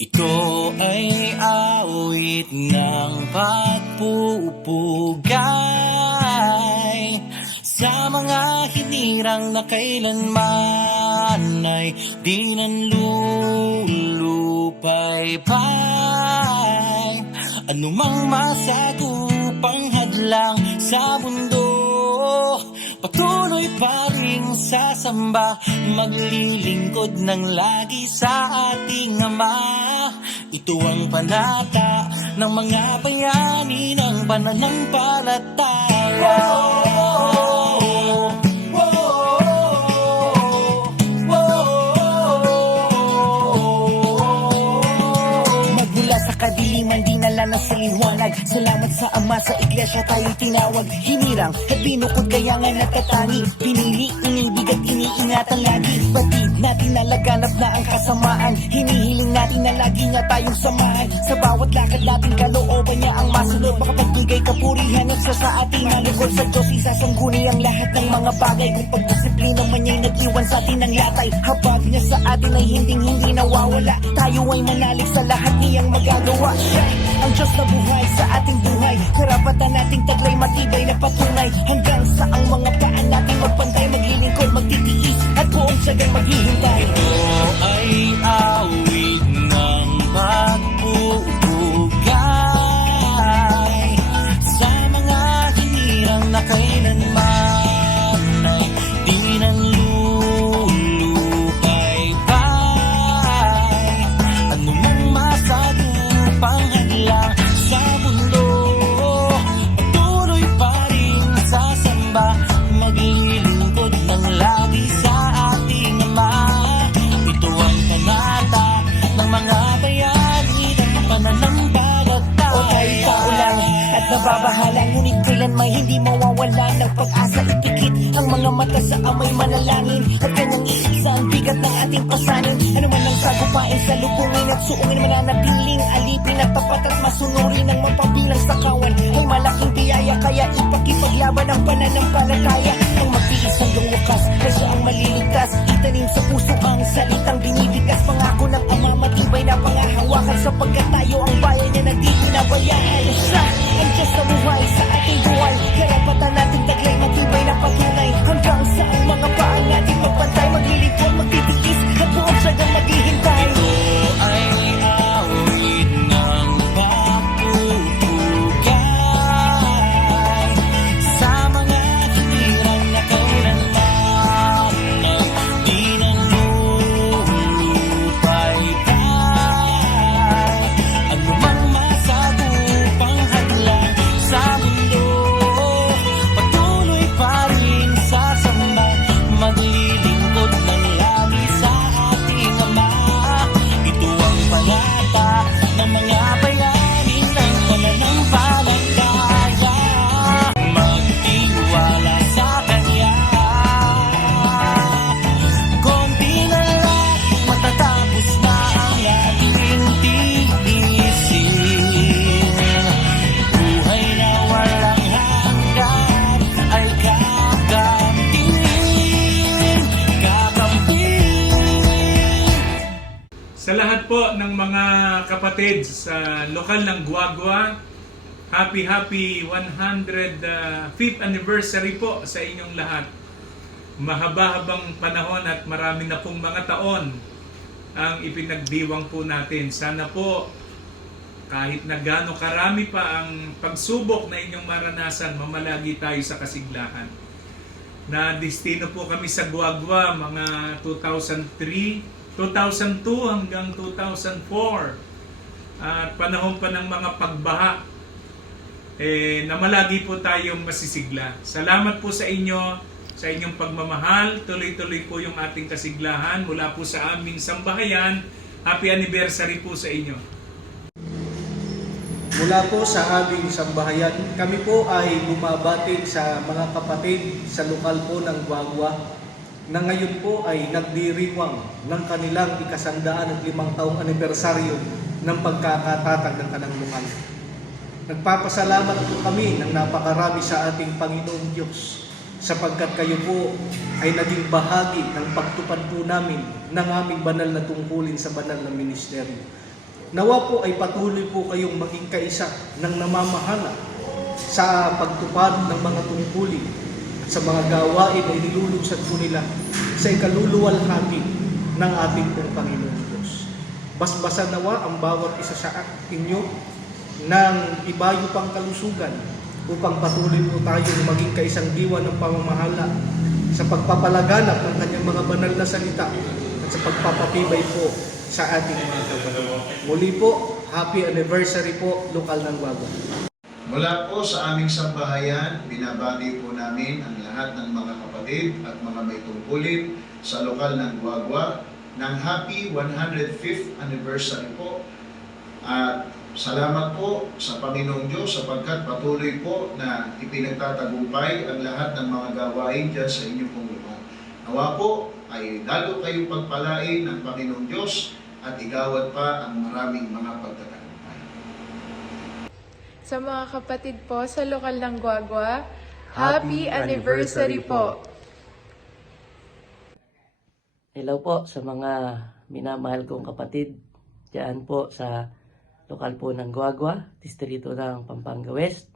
Ito ay awit ng pagpupugay sa mga hinirang na kailanman ay di nanlulupay-pay. Anumang masagupang hadlang sa mundo, patuloy pa rin sasamba, maglilingkod ng lagi sa ating Ama. Ito ang panata ng mga bayani ng pananampalataya. Magmula sa kadiliman, dinala na sa liwanag. Salamat sa Ama, sa iglesia tayo'y tinawag. Hinirang at binukod, kaya nga natatangi. Pinili, inibig at iniingatan lagi. Batid natin na laganap na ang kasamaan. Hinihiling natin na lagi nga tayong samahan. Sa bawat lakad natin, kalooban niya ang masunod. Makapagbigay kapurihan at isa sa atin na lugod sa Diyos, isasangguni ang lahat ng mga bagay. Kung pagdisiplina man niya'y nag-iwan sa atin ng latay, habag niya sa atin ay hindi nawawala. Tayo ay manalig sa lahat niyang magagawa. Ang Diyos na buhay sa ating buhay, karapatan nating taglay matibay na patunay. Hanggang sa ang mga paan natin magpantay, maglilingkod, magtitiis at buong tiyagang maghihintay. Ito ay awit ng pagpupugay sa mga hinirang na kailanman ay di nanlulupaybay. Ano mang masagupang hadlang sa mundo, patuloy pa rin sasamba, maglilingkod ng lagi sa ating Ama. Ito ang panata ng mga bayani ng pananampalataya. O tayo tao lang at nababahala, ngunit kailan may hindi mawawala ng pag-asa. Ipikit ang mga mata sa amay manalangin at kanyang iisa ang bigat ng ating pasanin. Ano man ang sagupain sa lupungin at suungin, mananabiling alipin at tapat at masunurin ng mapabilang sa kawan ay malaking biyaya. Kaya ipakipaglaban ang pananampalataya, ang magtiis hanggang wakas ay siya ang maliligtas. Itanim sa puso ang salitang binibigkas, pangako ng Ama matibay na pangahawakan, sapagkat tayo ang bayan niya na di pinabayaan. Siya ang Diyos na buhay sa ating buhay, karapatan natin taglay matibay na patunay. Hanggang sa ang mga paan natin magpantay, maglilingkod, magtitiis at buong tiyagang maghihintay. Ito ay awit ng pagpupugay sa mga hinirang na kailanman ay di nanlulupaybay. Ano mang masagupang hadlang sa mundo, patuloy pa rin sasamba, maglilingkod ng lagi sa ating Ama. Ito ang panata ng mga bayani ng pananampalataya, magtiwala sa Kanya. Konti na lang matatapos na ang ating tiisin, buhay na walang hanggan ay kakamtin. Sa lahat po ng mga kapatid sa lokal ng Guagua, happy 105th anniversary po sa inyong lahat. Mahaba-habang panahon at marami na pong mga taon ang ipinagdiwang po natin. Sana po kahit na gaano karami pa ang pagsubok na inyong maranasan, mamalagi tayo sa kasiglahan. Na destino po kami sa Guagua mga 2003, 2002 hanggang 2004. At panahon pa ng mga pagbaha, na malagi po tayong masisigla. Salamat po sa inyo, sa inyong pagmamahal. Tuloy-tuloy po yung ating kasiglahan mula po sa aming sambahayan. Happy anniversary po sa inyo. Mula po sa aming sambahayan, kami po ay bumabati sa mga kapatid sa lokal po ng Guagua na ngayon po ay nagdiriwang ng kanilang 105 taong anibersaryo ng pagkakatatag ng kanang lokal. Nagpapasalamat po kami ng napakarami sa ating Panginoong Diyos sapagkat kayo po ay naging bahagi ng pagtupad po namin ng aming banal na tungkulin sa banal na ministeryo. Nawa po ay patuloy po kayong maging kaisa ng namamahala sa pagtupad ng mga tungkulin at sa mga gawain na inilulunsad po nila sa ikaluluwalhati ng ating pong Panginoong Diyos. Basbasan nawa ang bawat isa sa inyo ng ibayo pang kalusugan upang patuloy po tayong maging kaisang diwa ng pamamahala sa pagpapalaganap ng kanyang mga banal na salita at sa pagpapatibay po sa ating mga kapatid. Muli po, happy anniversary po, lokal ng Guagua. Mula po sa aming sambahayan, binabati po namin ang lahat ng mga kapatid at mga may tungkulin sa lokal ng Guagua ng happy 105th anniversary po. At salamat po sa Panginoong Diyos sapagkat patuloy po na ipinagtatagumpay ang lahat ng mga gawain dyan sa inyong pong lugar. Nawa po ay lalo kayong pagpalain ng Panginoong Diyos at igawad pa ang maraming mga pagtatagumpay. Sa mga kapatid po sa lokal ng Guagua, Happy Anniversary po! Hello po sa mga minamahal kong kapatid diyan po sa lokal po ng Guagua, distrito ng Pampanga West.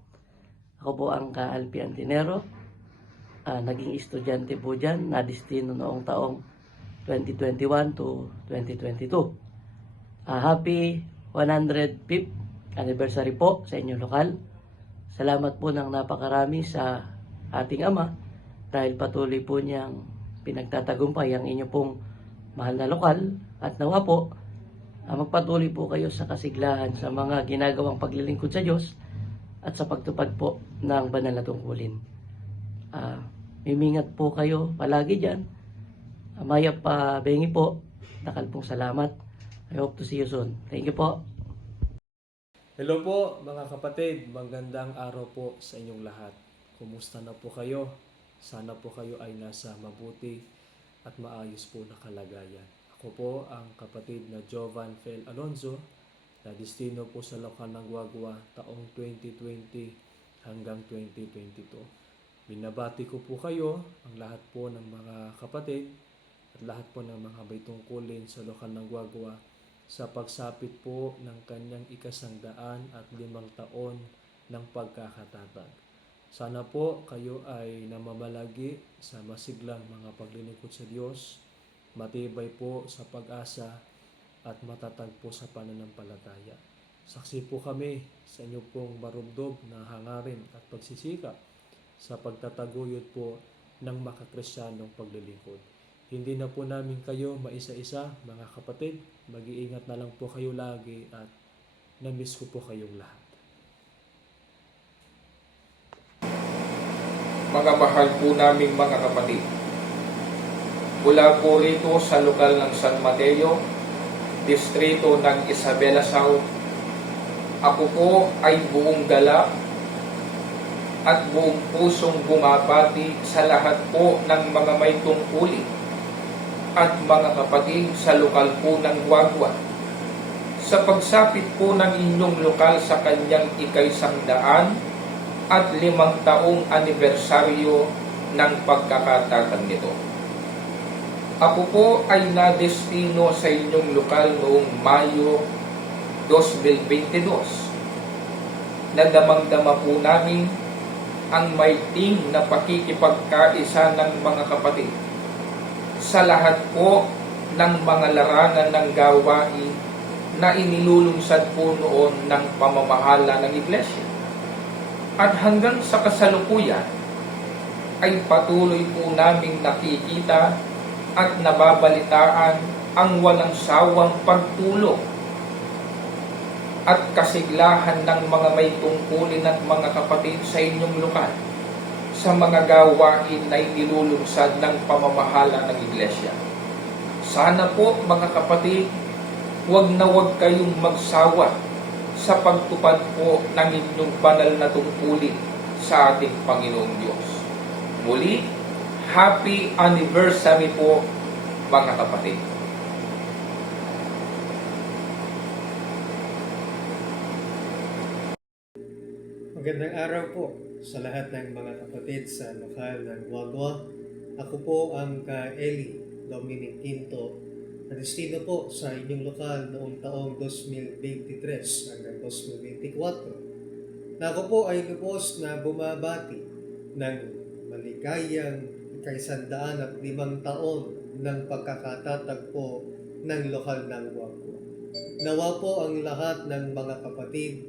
Ako po ang Ka-Alpi Antinero. Naging estudyante po dyan, na-destino noong taong 2021 to 2022. Happy 105th anniversary po sa inyong lokal. Salamat po ng napakarami sa ating Ama dahil patuloy po niyang pinagtatagumpay ang inyo pong mahal na lokal at nawa po magpatuloy po kayo sa kasiglahan sa mga ginagawang paglilingkod sa Diyos at sa pagtupad po ng banal na tungkulin. Mimingat po kayo palagi dyan. Maya pa bengi po. Dakal pong salamat. I hope to see you soon. Thank you po. Hello po mga kapatid, magandang araw po sa inyong lahat. Kumusta na po kayo? Sana po kayo ay nasa mabuti at maayos po na kalagayan. Ako po ang kapatid na Jovan Fel Alonzo, na destino po sa lokal ng Guagua taong 2020 hanggang 2022. Binabati ko po kayo, ang lahat po ng mga kapatid at lahat po ng mga may tungkulin sa lokal ng Guagua sa pagsapit po ng kanyang 105 taon ng pagkakatatag. Sana po kayo ay namamalagi sa masiglang mga paglilingkod sa Diyos, matibay po sa pag-asa at matatag po sa pananampalataya. Saksi po kami sa inyo pong marubdob na hangarin at pagsisikap sa pagtataguyod po ng makakrisyanong paglilingkod. Hindi na po namin kayo maisa-isa, mga kapatid. Mag-iingat na lang po kayo lagi at na-miss ko po kayong lahat. Mga mahal po naming mga kapatid, mula po rito sa lokal ng San Mateo, distrito ng Isabela South, ako po ay buong galak at buong pusong bumabati sa lahat po ng mga may tungkulin at mga kapatid sa lokal po ng Guagua. Sa pagsapit po ng inyong lokal sa kanyang 100 at 5 taong anibersaryo ng pagkakatatag nito. Ako po ay nadestino sa inyong lokal noong Mayo 2022. Nadamang-dama po namin ang maiting na pakikipagkaisa ng mga kapatid sa lahat po ng mga larangan ng gawain na inilulunsad po noon ng pamamahala ng Iglesia. At hanggang sa kasalukuyan ay patuloy po naming nakikita at nababalitaan ang walang sawang pagtulong at kasiglahan ng mga may tungkulin at mga kapatid sa inyong lokal sa mga gawain na inilulunsad ng pamamahala ng Iglesia. Sana po mga kapatid, huwag na huwag kayong magsawa sa pagtupad po ng inyong banal na tungkulin sa ating Panginoong Diyos. Muli, Happy Anniversary po mga kapatid. Magandang araw po sa lahat ng mga kapatid sa lokal ng Guagua. Ako po ang Ka-Eli Dominic Quinto, na destino po sa inyong lokal noong taong 2023 hanggang 2024. Na ako po ay lubos na bumabati ng maligayang 105 taon ng pagkakatatag po ng lokal ng Guagua. Nawa po ang lahat ng mga kapatid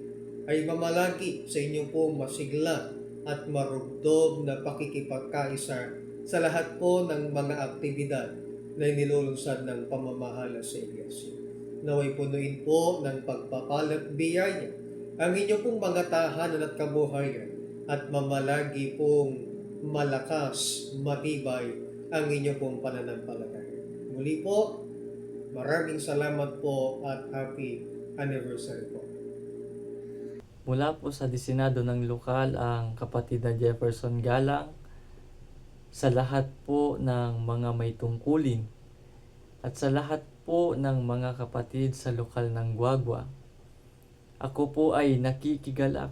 ay mamalagi sa inyong po masigla at marugdob na pakikipagkaisa sa lahat po ng mga aktibidad na inilulunsad ng pamamahala sa Iglesia. Naway punuin po ng pagpapalat biyaya ang inyong pong mga tahanan at kabuhayan at mamalagi pong malakas, matibay ang inyong pong pananampalataya. Muli po, maraming salamat po at happy anniversary po. Mula po sa disenado ng lokal ang kapatid na Jefferson Galang, sa lahat po ng mga may tungkulin at sa lahat po ng mga kapatid sa lokal ng Guagua. Ako po ay nakikigalak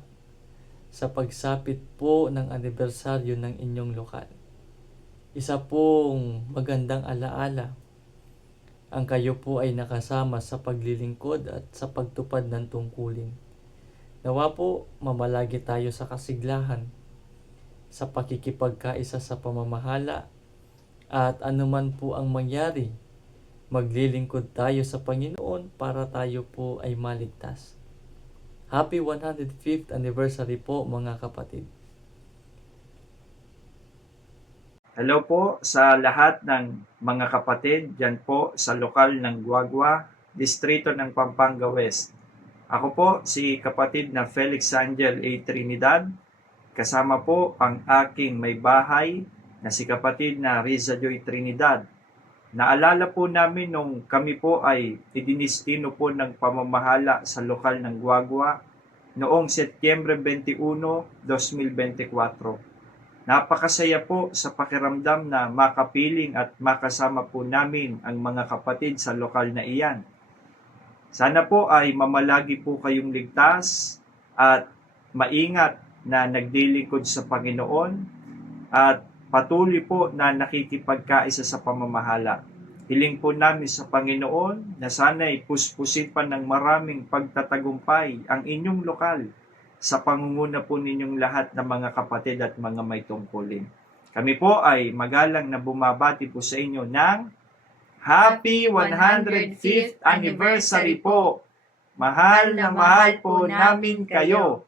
sa pagsapit po ng anibersaryo ng inyong lokal. Isa pong magandang alaala ang kayo po ay nakasama sa paglilingkod at sa pagtupad ng tungkulin. Nawa po mamalagi tayo sa kasiglahan, sa pakikipagkaisa sa pamamahala, at anuman po ang mangyari, maglilingkod tayo sa Panginoon para tayo po ay maligtas. Happy 105th anniversary po mga kapatid. Hello po sa lahat ng mga kapatid dyan po sa lokal ng Guagua, distrito ng Pampanga West. Ako po si kapatid na Felix Angel A. Trinidad, kasama po ang aking may bahay na si kapatid na Riza Joy Trinidad. Naalala po namin nung kami po ay idinistino po ng pamamahala sa lokal ng Guagua noong Setyembre 21, 2024. Napakasaya po sa pakiramdam na makapiling at makasama po namin ang mga kapatid sa lokal na iyan. Sana po ay mamalagi po kayong ligtas at maingat na nagdilingkod sa Panginoon at patuloy po na nakikipagkaisa sa pamamahala. Hiling po namin sa Panginoon na sana'y puspusin pa ng maraming pagtatagumpay ang inyong lokal sa pangunguna po ninyong lahat ng mga kapatid at mga may tungkulin. Kami po ay magalang na bumabati po sa inyo ng Happy 105th Anniversary po! Mahal na mahal po namin kayo!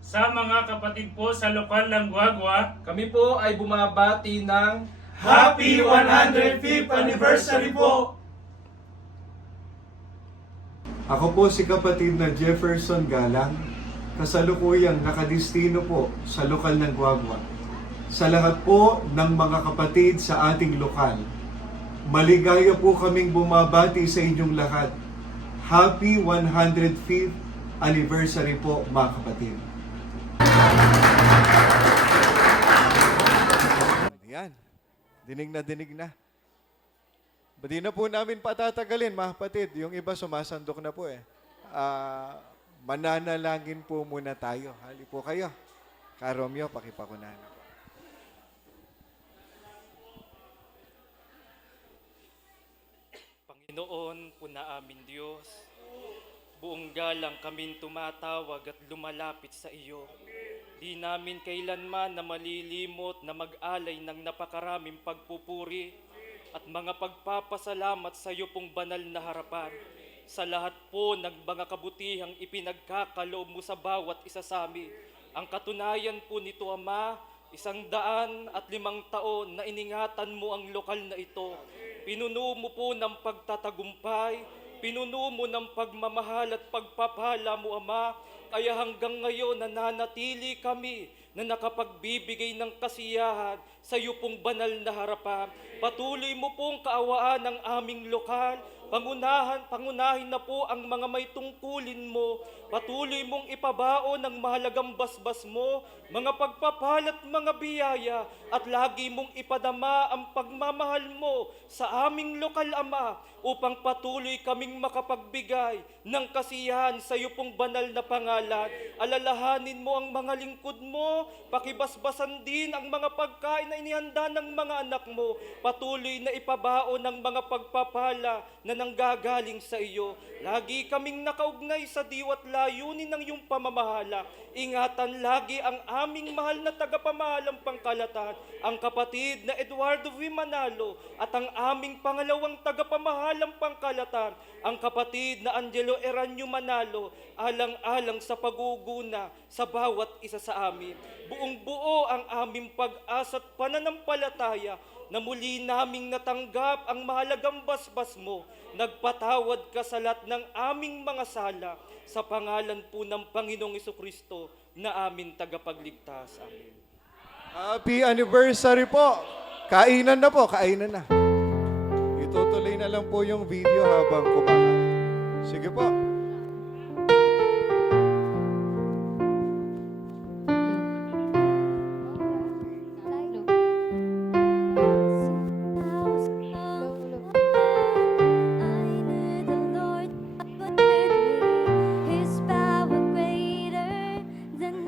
Sa mga kapatid po sa lokal ng Guagua, Kami po ay bumabati ng Happy 105th Anniversary po! Ako po si kapatid na Jefferson Galang, kasalukuyang nakadistino po sa lokal ng Guagua. Sa lahat po ng mga kapatid sa ating lokal, maligaya po kaming bumabati sa inyong lahat. Happy 105th Anniversary po mga kapatid. Yan. Dinig na. Di na po namin patatagalin mga kapatid. Yung iba sumasandok na po eh. Mananalangin po muna tayo. Hali po kayo. Karomyo, pakipakunan. Panginoon po na amin Diyos, buong galang kaming tumatawag at lumalapit sa iyo. Di namin kailanman na malilimot na mag-alay ng napakaraming pagpupuri at mga pagpapasalamat sa iyo pong banal na harapan sa lahat po ng mga kabutihang ipinagkakaloob mo sa bawat isa sa amin. Ang katunayan po nito, Ama, 105 taon na iningatan mo ang lokal na ito. Pinuno mo po ng pagtatagumpay, pinuno mo ng pagmamahal at pagpapala mo, Ama, kaya hanggang ngayon nananatili kami na nakapagbibigay ng kasiyahan sa iyo pong banal na harapan. Patuloy mo pong kaawaan ng aming lokal. Pangunahin na po ang mga may tungkulin mo. Patuloy mong ipabao ng mahalagang basbas mo, mga pagpapalat, mga biyaya, at lagi mong ipadama ang pagmamahal mo sa aming lokal, Ama, upang patuloy kaming makapagbigay ng kasiyahan sa iyo pong banal na pangalan. Alalahanin mo ang mga lingkod mo, pakibasbasan din ang mga pagkain na inihanda ng mga anak mo. Patuloy na ipabao ng mga pagpapala na nanggagaling sa iyo. Lagi kaming nakaugnay sa diwat layunin ng iyong pamamahala. Ingatan lagi ang aming mahal na tagapamahalang pangkalatan, ang kapatid na Eduardo V. Manalo, at ang aming pangalawang tagapamahalang pangkalatan, ang kapatid na Angelo Eranio Manalo, alang-alang sa paguguna sa bawat isa sa amin. Buong buo ang aming pag-asa at pananampalataya na muli naming natanggap ang mahalagang basbas mo. Nagpatawad ka sa lahat ng aming mga sala sa pangalan po ng Panginoong Jesucristo na aming tagapagligtas. Amen. Happy anniversary po! Kainan na po, kainan na. Itutuloy na lang po yung video habang kumakain. Sige po. His power greater than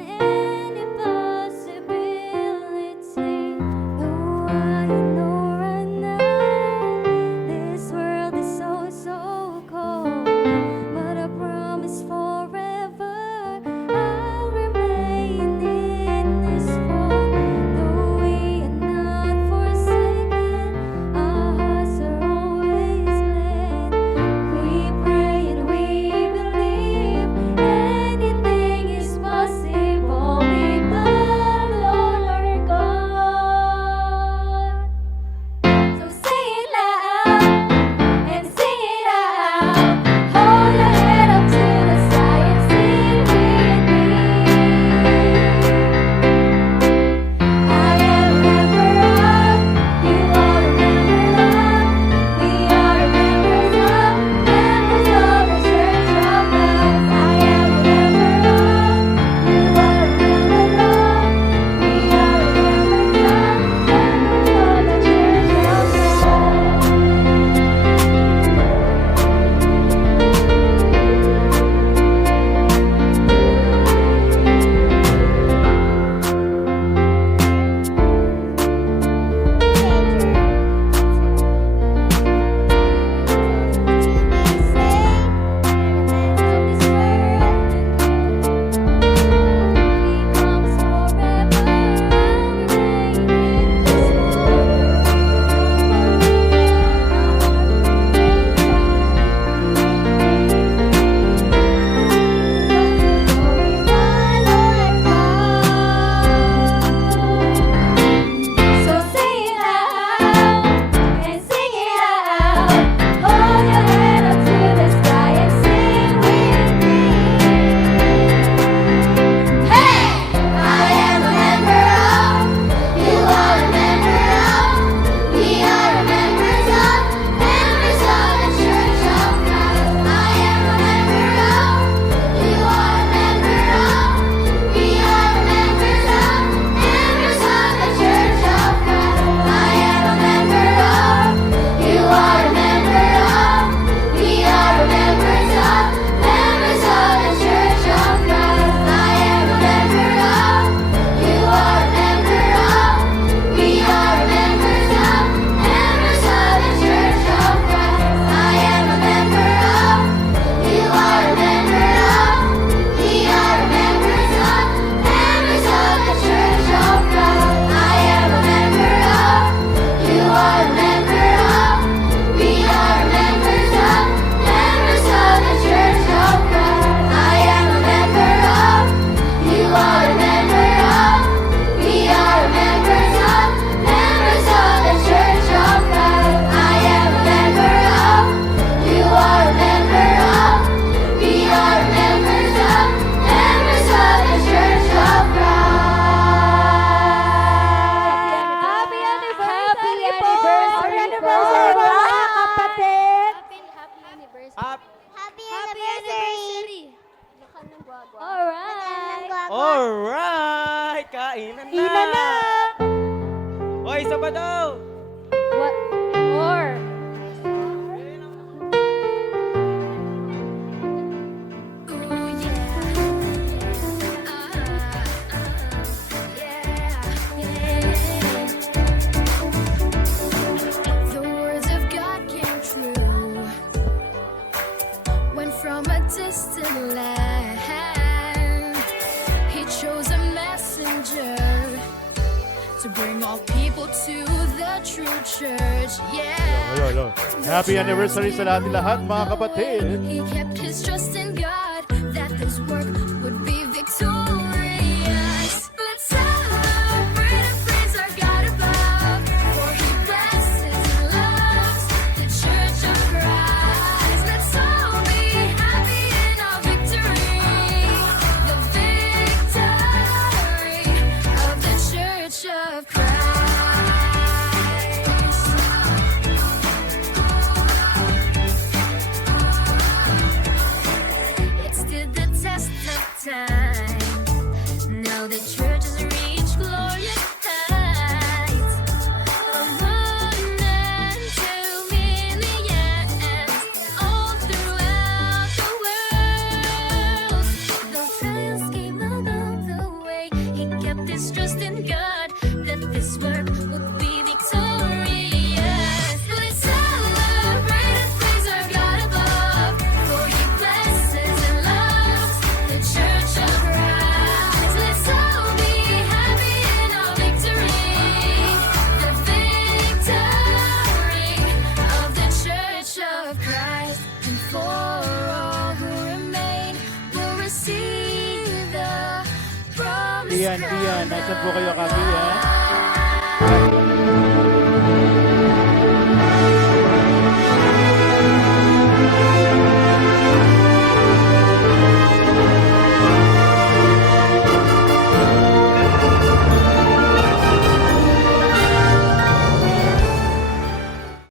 Alright! Alright! Kainan na! Ina na! Hoy, isa pa daw! What? More! The words of God came true when from a distant land He chose a messenger to bring all people to the true church. Yeah. Happy anniversary sa lahat mga kapatid. He kept his trust in God that this work would be victorious. Let's celebrate and praise our God above, for He blesses and loves the Church of Christ. Let's all be happy in our victory, the victory of the Church of Christ. It stood the test of time. Now the church has reached glorious heights. 1 and 2 millions all throughout the world. Though trials came along the way, he kept his trust in God that this work would be victorious. Let's celebrate and praise our God above, for He blesses and loves the Church of Christ. Let's all be happy in our victory, the victory of the Church of Christ. And for all who remain will receive the promised Ian, crown nasan po kayo of kami, life.